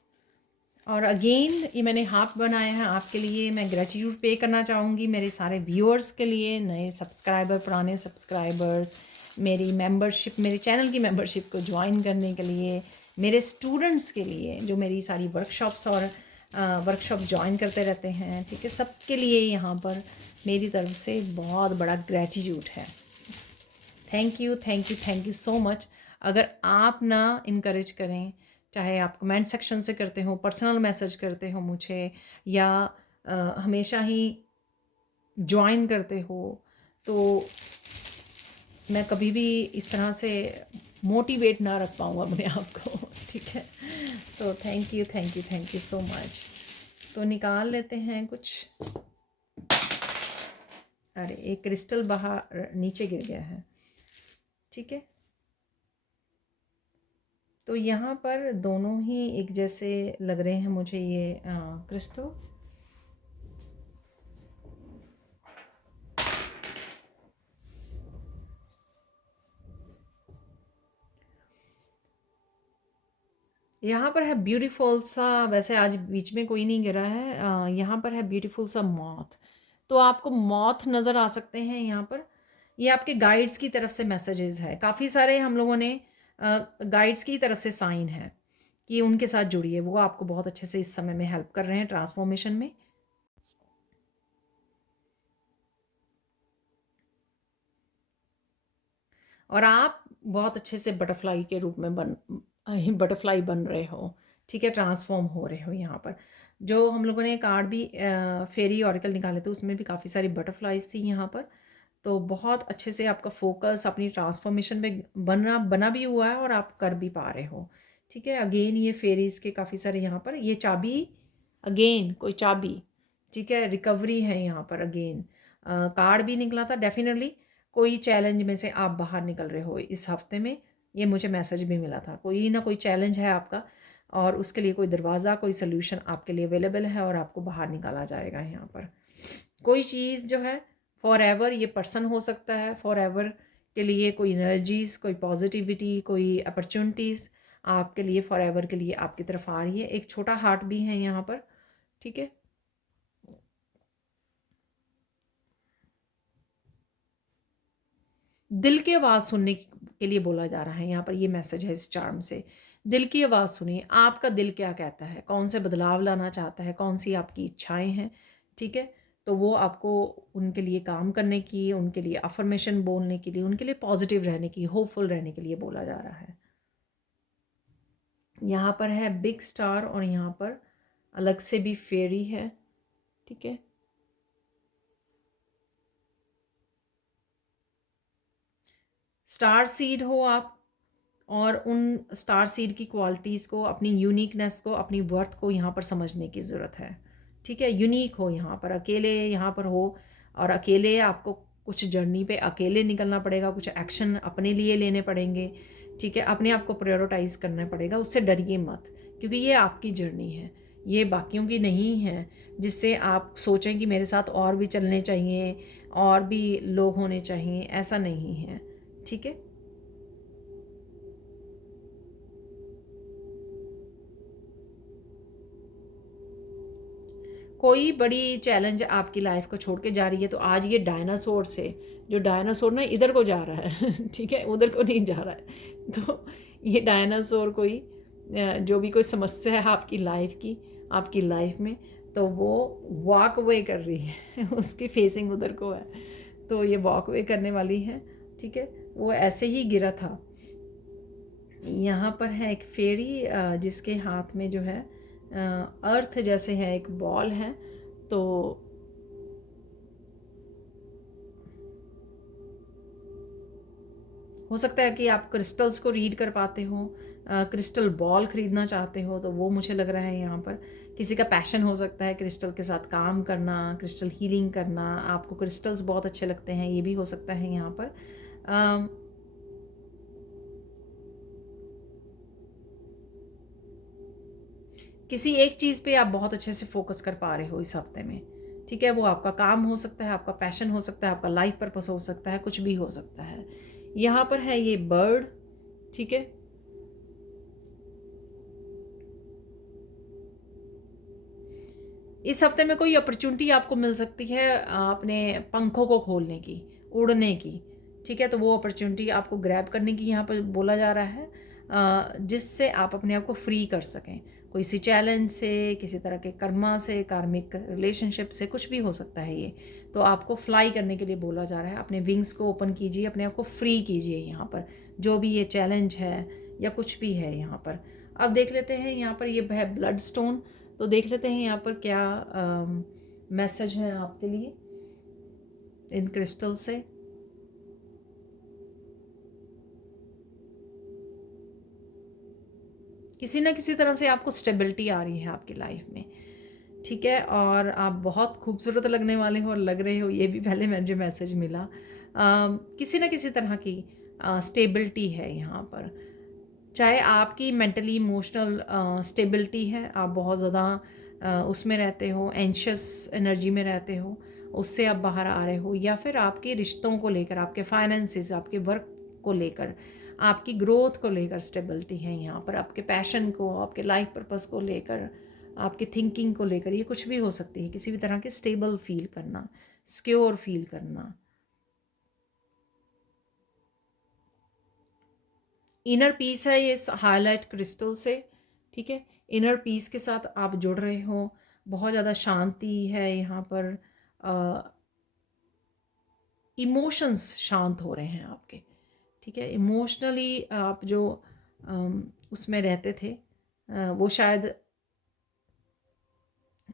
और अगेन ये मैंने हार्ट बनाया है आपके लिए। मैं ग्रेटिट्यूड पे करना चाहूँगी मेरे सारे व्यूअर्स के लिए, नए सब्सक्राइबर, पुराने सब्सक्राइबर्स, मेरी मेंबरशिप, मेरे चैनल की मेंबरशिप को ज्वाइन करने के लिए, मेरे स्टूडेंट्स के लिए जो मेरी सारी वर्कशॉप्स और वर्कशॉप ज्वाइन करते रहते हैं, ठीक है, सबके लिए यहाँ पर मेरी तरफ से बहुत बड़ा ग्रेटिट्यूड है। Thank you, thank you, thank you so much. अगर आप ना इनकरेज करें, चाहे आप कमेंट सेक्शन से करते हो, पर्सनल मैसेज करते हो मुझे, या हमेशा ही ज्वाइन करते हो, तो मैं कभी भी इस तरह से मोटिवेट ना रख पाऊँगा अपने आप को, ठीक है। तो thank you, thank you, thank you so much. तो निकाल लेते हैं कुछ। अरे एक क्रिस्टल बाहर नीचे गिर गया है, ठीक है। तो यहाँ पर दोनों ही एक जैसे लग रहे हैं मुझे ये क्रिस्टल्स। यहाँ पर है ब्यूटीफुल सा, वैसे आज बीच में कोई नहीं गिरा है, यहाँ पर है ब्यूटीफुल सा मॉथ। तो आपको मॉथ नज़र आ सकते हैं यहाँ पर। ये आपके गाइड्स की तरफ से मैसेजेस है। काफ़ी सारे हम लोगों ने गाइड्स की तरफ से साइन है कि उनके साथ जुड़िए, वो आपको बहुत अच्छे से इस समय में हेल्प कर रहे हैं ट्रांसफॉर्मेशन में। और आप बहुत अच्छे से बटरफ्लाई के रूप में बटरफ्लाई बन रहे हो, ठीक है, ट्रांसफॉर्म हो रहे हो। यहाँ पर जो हम लोगों ने कार्ड भी फेरी ऑरिकल निकाले थे, उसमें भी काफ़ी सारी बटरफ्लाइज थी यहाँ पर। तो बहुत अच्छे से आपका फोकस अपनी ट्रांसफॉर्मेशन में बना भी हुआ है और आप कर भी पा रहे हो, ठीक है। अगेन ये फेरीज़ के काफ़ी सारे यहाँ पर, ये चाबी, अगेन कोई चाबी, ठीक है, रिकवरी है यहाँ पर। अगेन कार्ड भी निकला था, डेफिनेटली कोई चैलेंज में से आप बाहर निकल रहे हो इस हफ्ते में। ये मुझे मैसेज भी मिला था, कोई ना कोई चैलेंज है आपका और उसके लिए कोई दरवाज़ा, कोई सल्यूशन आपके लिए अवेलेबल है और आपको बाहर निकाला जाएगा। यहाँ पर कोई चीज़ जो है फॉर एवर, ये पर्सन हो सकता है फॉर एवर के लिए, कोई एनर्जीज़, कोई पॉजिटिविटी, कोई अपॉर्चुनिटीज़ आपके लिए फॉर एवर के लिए आपकी तरफ आ रही है। एक छोटा हार्ट भी है यहाँ पर, ठीक है। दिल की आवाज़ सुनने के लिए बोला जा रहा है यहाँ पर, ये मैसेज है इस चार्म से। दिल की आवाज़ सुनिए, आपका दिल क्या कहता है, कौन से बदलाव लाना चाहता है, कौन सी आपकी इच्छाएं हैं, ठीक है। तो वो आपको उनके लिए काम करने की, उनके लिए अफर्मेशन बोलने के लिए, उनके लिए पॉजिटिव रहने की, होपफुल रहने के लिए बोला जा रहा है। यहाँ पर है बिग स्टार और यहाँ पर अलग से भी फेरी है, ठीक है। स्टार सीड हो आप, और उन स्टार सीड की क्वालिटीज़ को, अपनी यूनिकनेस को, अपनी वर्थ को यहाँ पर समझने की ज़रूरत है, ठीक है। यूनिक हो यहाँ पर, अकेले यहाँ पर हो, और अकेले आपको कुछ जर्नी पे अकेले निकलना पड़ेगा, कुछ एक्शन अपने लिए लेने पड़ेंगे, ठीक है। अपने आप को प्रायोरिटाइज़ करना पड़ेगा, उससे डरिए मत, क्योंकि ये आपकी जर्नी है, ये बाकियों की नहीं है जिससे आप सोचें कि मेरे साथ और भी चलने चाहिए, और भी लोग होने चाहिए, ऐसा नहीं है, ठीक है। कोई बड़ी चैलेंज आपकी लाइफ को छोड़ के जा रही है, तो आज ये डायनासोर से, जो डायनासोर ना इधर को जा रहा है ठीक है, उधर को नहीं जा रहा है। तो ये डायनासोर कोई जो भी कोई समस्या है आपकी लाइफ की, आपकी लाइफ में, तो वो वॉक वे कर रही है उसकी फेसिंग उधर को है, तो ये वॉक वे करने वाली है, ठीक है। वो ऐसे ही गिरा था, यहाँ पर है एक फेरी जिसके हाथ में जो है अर्थ जैसे है एक बॉल है। तो हो सकता है कि आप क्रिस्टल्स को रीड कर पाते हो, क्रिस्टल बॉल ख़रीदना चाहते हो, तो वो मुझे लग रहा है यहाँ पर किसी का पैशन हो सकता है क्रिस्टल के साथ काम करना, क्रिस्टल हीलिंग करना। आपको क्रिस्टल्स बहुत अच्छे लगते हैं, ये भी हो सकता है यहाँ पर। किसी एक चीज़ पे आप बहुत अच्छे से फोकस कर पा रहे हो इस हफ्ते में, ठीक है। वो आपका काम हो सकता है, आपका पैशन हो सकता है, आपका लाइफ पर्पस हो सकता है, कुछ भी हो सकता है। यहाँ पर है ये बर्ड, ठीक है। इस हफ्ते में कोई अपॉर्चुनिटी आपको मिल सकती है अपने पंखों को खोलने की, उड़ने की, ठीक है। तो वो अपॉर्चुनिटी आपको ग्रैब करने की यहाँ पर बोला जा रहा है, जिससे आप अपने आप को फ्री कर सकें कोई सी चैलेंज से, किसी तरह के कर्मा से, कार्मिक रिलेशनशिप से, कुछ भी हो सकता है ये। तो आपको फ्लाई करने के लिए बोला जा रहा है। अपने विंग्स को ओपन कीजिए, अपने आप को फ्री कीजिए यहाँ पर, जो भी ये चैलेंज है या कुछ भी है यहाँ पर। अब देख लेते हैं यहाँ पर ये है ब्लड स्टोन। तो देख लेते हैं यहाँ पर क्या मैसेज है आपके लिए इन क्रिस्टल से। किसी ना किसी तरह से आपको स्टेबिलिटी आ रही है आपकी लाइफ में, ठीक है। और आप बहुत खूबसूरत लगने वाले हो और लग रहे हो, ये भी पहले मुझे मैसेज मिला। किसी ना किसी तरह की स्टेबिलिटी है यहाँ पर, चाहे आपकी मेंटली इमोशनल स्टेबिलिटी है, आप बहुत ज़्यादा उसमें रहते हो, एंशियस एनर्जी में रहते हो, उससे आप बाहर आ रहे हो, या फिर आपके रिश्तों को लेकर, आपके फाइनेंसेस, आपके वर्क को लेकर, आपकी ग्रोथ को लेकर स्टेबिलिटी है यहाँ पर, आपके पैशन को, आपके लाइफ पर्पस को लेकर, आपकी थिंकिंग को लेकर, ये कुछ भी हो सकती है। किसी भी तरह के स्टेबल फील करना, सिक्योर फील करना। इनर पीस है ये हाईलाइट क्रिस्टल से, ठीक है। इनर पीस के साथ आप जुड़ रहे हो, बहुत ज़्यादा शांति है यहाँ पर, इमोशंस शांत हो रहे हैं आपके, ठीक है। इमोशनली आप जो उसमें रहते थे, वो शायद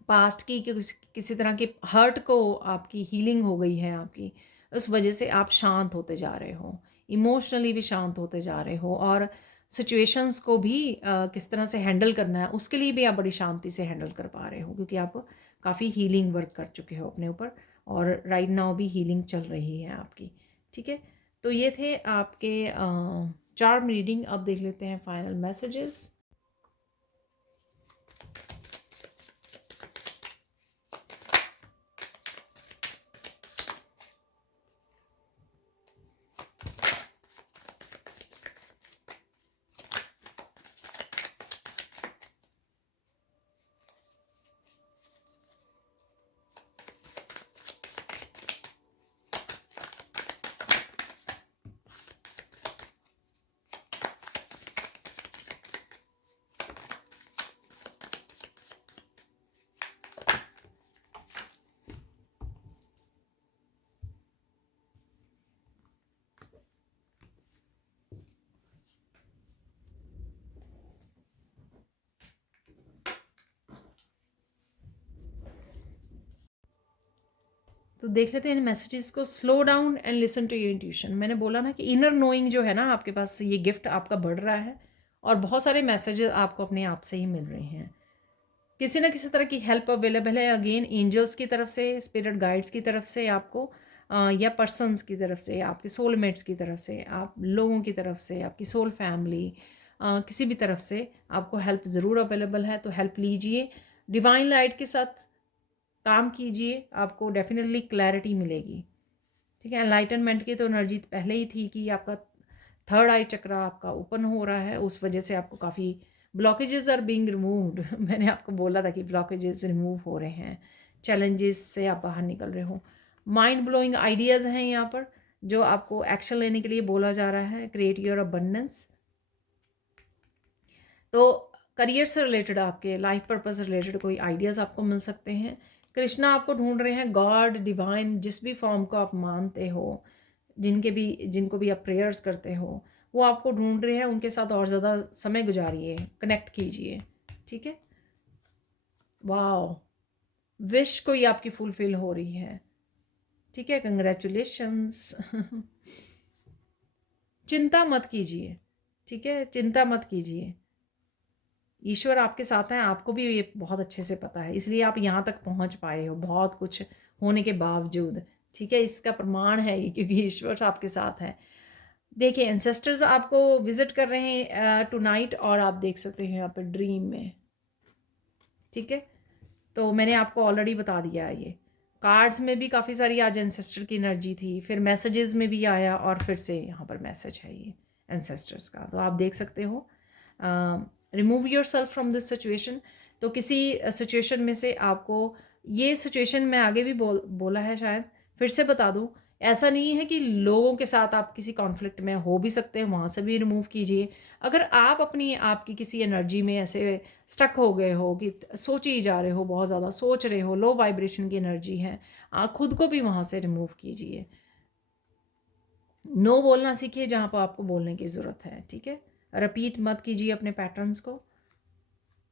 पास्ट की किसी तरह के हर्ट को आपकी हीलिंग हो गई है आपकी, उस वजह से आप शांत होते जा रहे हो, इमोशनली भी शांत होते जा रहे हो, और सिचुएशंस को भी किस तरह से हैंडल करना है उसके लिए भी आप बड़ी शांति से हैंडल कर पा रहे हो, क्योंकि आप काफ़ी हीलिंग वर्क कर चुके हो अपने ऊपर, और राइट नाउ भी हीलिंग चल रही है आपकी, ठीक है। तो ये थे आपके चार्म रीडिंग। अब देख लेते हैं फाइनल मैसेजेस। तो देख लेते हैं इन मैसेजेस को। Slow down and listen to your intuition. मैंने बोला ना कि इनर नोइंग जो है ना, आपके पास ये गिफ्ट आपका बढ़ रहा है, और बहुत सारे मैसेजेस आपको अपने आप से ही मिल रहे हैं। किसी ना किसी तरह की हेल्प अवेलेबल है, अगेन एंजल्स की तरफ से, स्पिरिट गाइड्स की तरफ से आपको, या पर्सन्स की तरफ से, आपके सोलमेट्स की तरफ से, आप लोगों की तरफ से, आपकी सोल फैमिली, किसी भी तरफ से आपको हेल्प ज़रूर अवेलेबल है। तो हेल्प लीजिए, डिवाइन लाइट के साथ काम कीजिए, आपको डेफिनेटली क्लैरिटी मिलेगी, ठीक है। एनलाइटनमेंट की तो एनर्जी पहले ही थी कि आपका थर्ड आई चक्र आपका ओपन हो रहा है, उस वजह से आपको काफ़ी ब्लॉकेजेस आर बीइंग रिमूव्ड। मैंने आपको बोला था कि ब्लॉकेजेस रिमूव हो रहे हैं, चैलेंजेस से आप बाहर निकल रहे हो। माइंड ब्लोइंग आइडियाज़ हैं यहाँ पर जो आपको एक्शन लेने के लिए बोला जा रहा है। Create your abundance. तो करियर से रिलेटेड, आपके लाइफ पर्पस से रिलेटेड कोई आइडियाज़ आपको मिल सकते हैं। कृष्णा आपको ढूंढ रहे हैं, गॉड, डिवाइन, जिस भी फॉर्म को आप मानते हो, जिनको भी आप प्रेयर्स करते हो, वो आपको ढूंढ रहे हैं, उनके साथ और ज़्यादा समय गुजारिए, कनेक्ट कीजिए, ठीक है। वाह, विश कोई आपकी फुलफिल हो रही है, ठीक है, कंग्रेचुलेशंस। चिंता मत कीजिए, ठीक है, चिंता मत कीजिए, ईश्वर आपके साथ हैं, आपको भी ये बहुत अच्छे से पता है, इसलिए आप यहाँ तक पहुँच पाए हो बहुत कुछ होने के बावजूद, ठीक है। इसका प्रमाण है ये, क्योंकि ईश्वर आपके साथ है। देखिए एंसेस्टर्स आपको विजिट कर रहे हैं टू नाइट, और आप देख सकते हैं यहाँ पे ड्रीम में, ठीक है। तो मैंने आपको ऑलरेडी बता दिया है, ये कार्ड्स में भी काफ़ी सारी आज एंसेस्टर की एनर्जी थी, फिर मैसेजेस में भी आया, और फिर से यहाँ पर मैसेज है ये एंसेस्टर्स का, तो आप देख सकते हो remove your self from this situation. तो किसी सिचुएशन में से आपको, ये सिचुएशन मैं आगे भी बोला है शायद, फिर से बता दूँ, ऐसा नहीं है कि लोगों के साथ आप किसी कॉन्फ्लिक्ट में हो भी सकते हैं, वहाँ से भी रिमूव कीजिए। अगर आप अपनी आपकी किसी एनर्जी में ऐसे स्टक हो गए हो कि सोचे ही जा रहे हो, बहुत ज़्यादा सोच रहे हो, लो वाइब्रेशन की एनर्जी है, आप खुद को भी वहाँ से रिमूव कीजिए। नो बोलना सीखिए जहाँ पर आपको बोलने की ज़रूरत है, ठीक है। रिपीट मत कीजिए अपने पैटर्न्स को,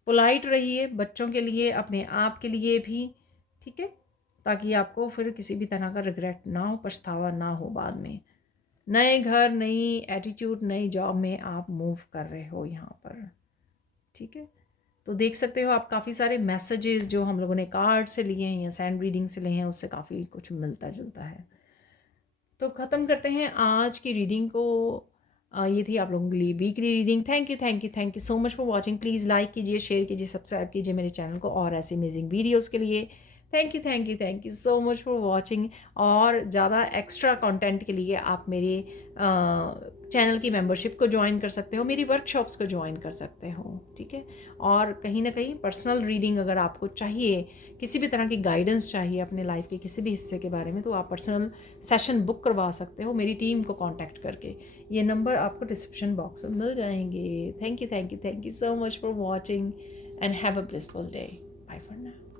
पोलाइट रहिए बच्चों के लिए, अपने आप के लिए भी, ठीक है, ताकि आपको फिर किसी भी तरह का रिग्रेट ना हो, पछतावा ना हो बाद में। नए घर, नई एटीट्यूड, नई जॉब में आप मूव कर रहे हो यहाँ पर, ठीक है। तो देख सकते हो आप काफ़ी सारे मैसेजेस जो हम लोगों ने कार्ड से लिए हैं या सैंड रीडिंग से लिए हैं, उससे काफ़ी कुछ मिलता जुलता है। तो ख़त्म करते हैं आज की रीडिंग को। ये थी आप लोगों के लिए weekly reading. Thank you so much for watching. Please like कीजिए, शेयर कीजिए, सब्सक्राइब कीजिए मेरे चैनल को और ऐसे अमेजिंग वीडियोस के लिए। Thank you so much for watching. और ज़्यादा एक्स्ट्रा कंटेंट के लिए आप मेरे चैनल की मेंबरशिप को ज्वाइन कर सकते हो, मेरी वर्कशॉप्स को ज्वाइन कर सकते हो, ठीक है। और कहीं ना कहीं पर्सनल रीडिंग अगर आपको चाहिए, किसी भी तरह की गाइडेंस चाहिए अपने लाइफ के किसी भी हिस्से के बारे में, तो आप पर्सनल सेशन बुक करवा सकते हो मेरी टीम को कांटेक्ट करके। ये नंबर आपको डिस्क्रिप्शन बॉक्स में मिल जाएंगे। Thank you so much for watching and have a blissful day. Bye for now.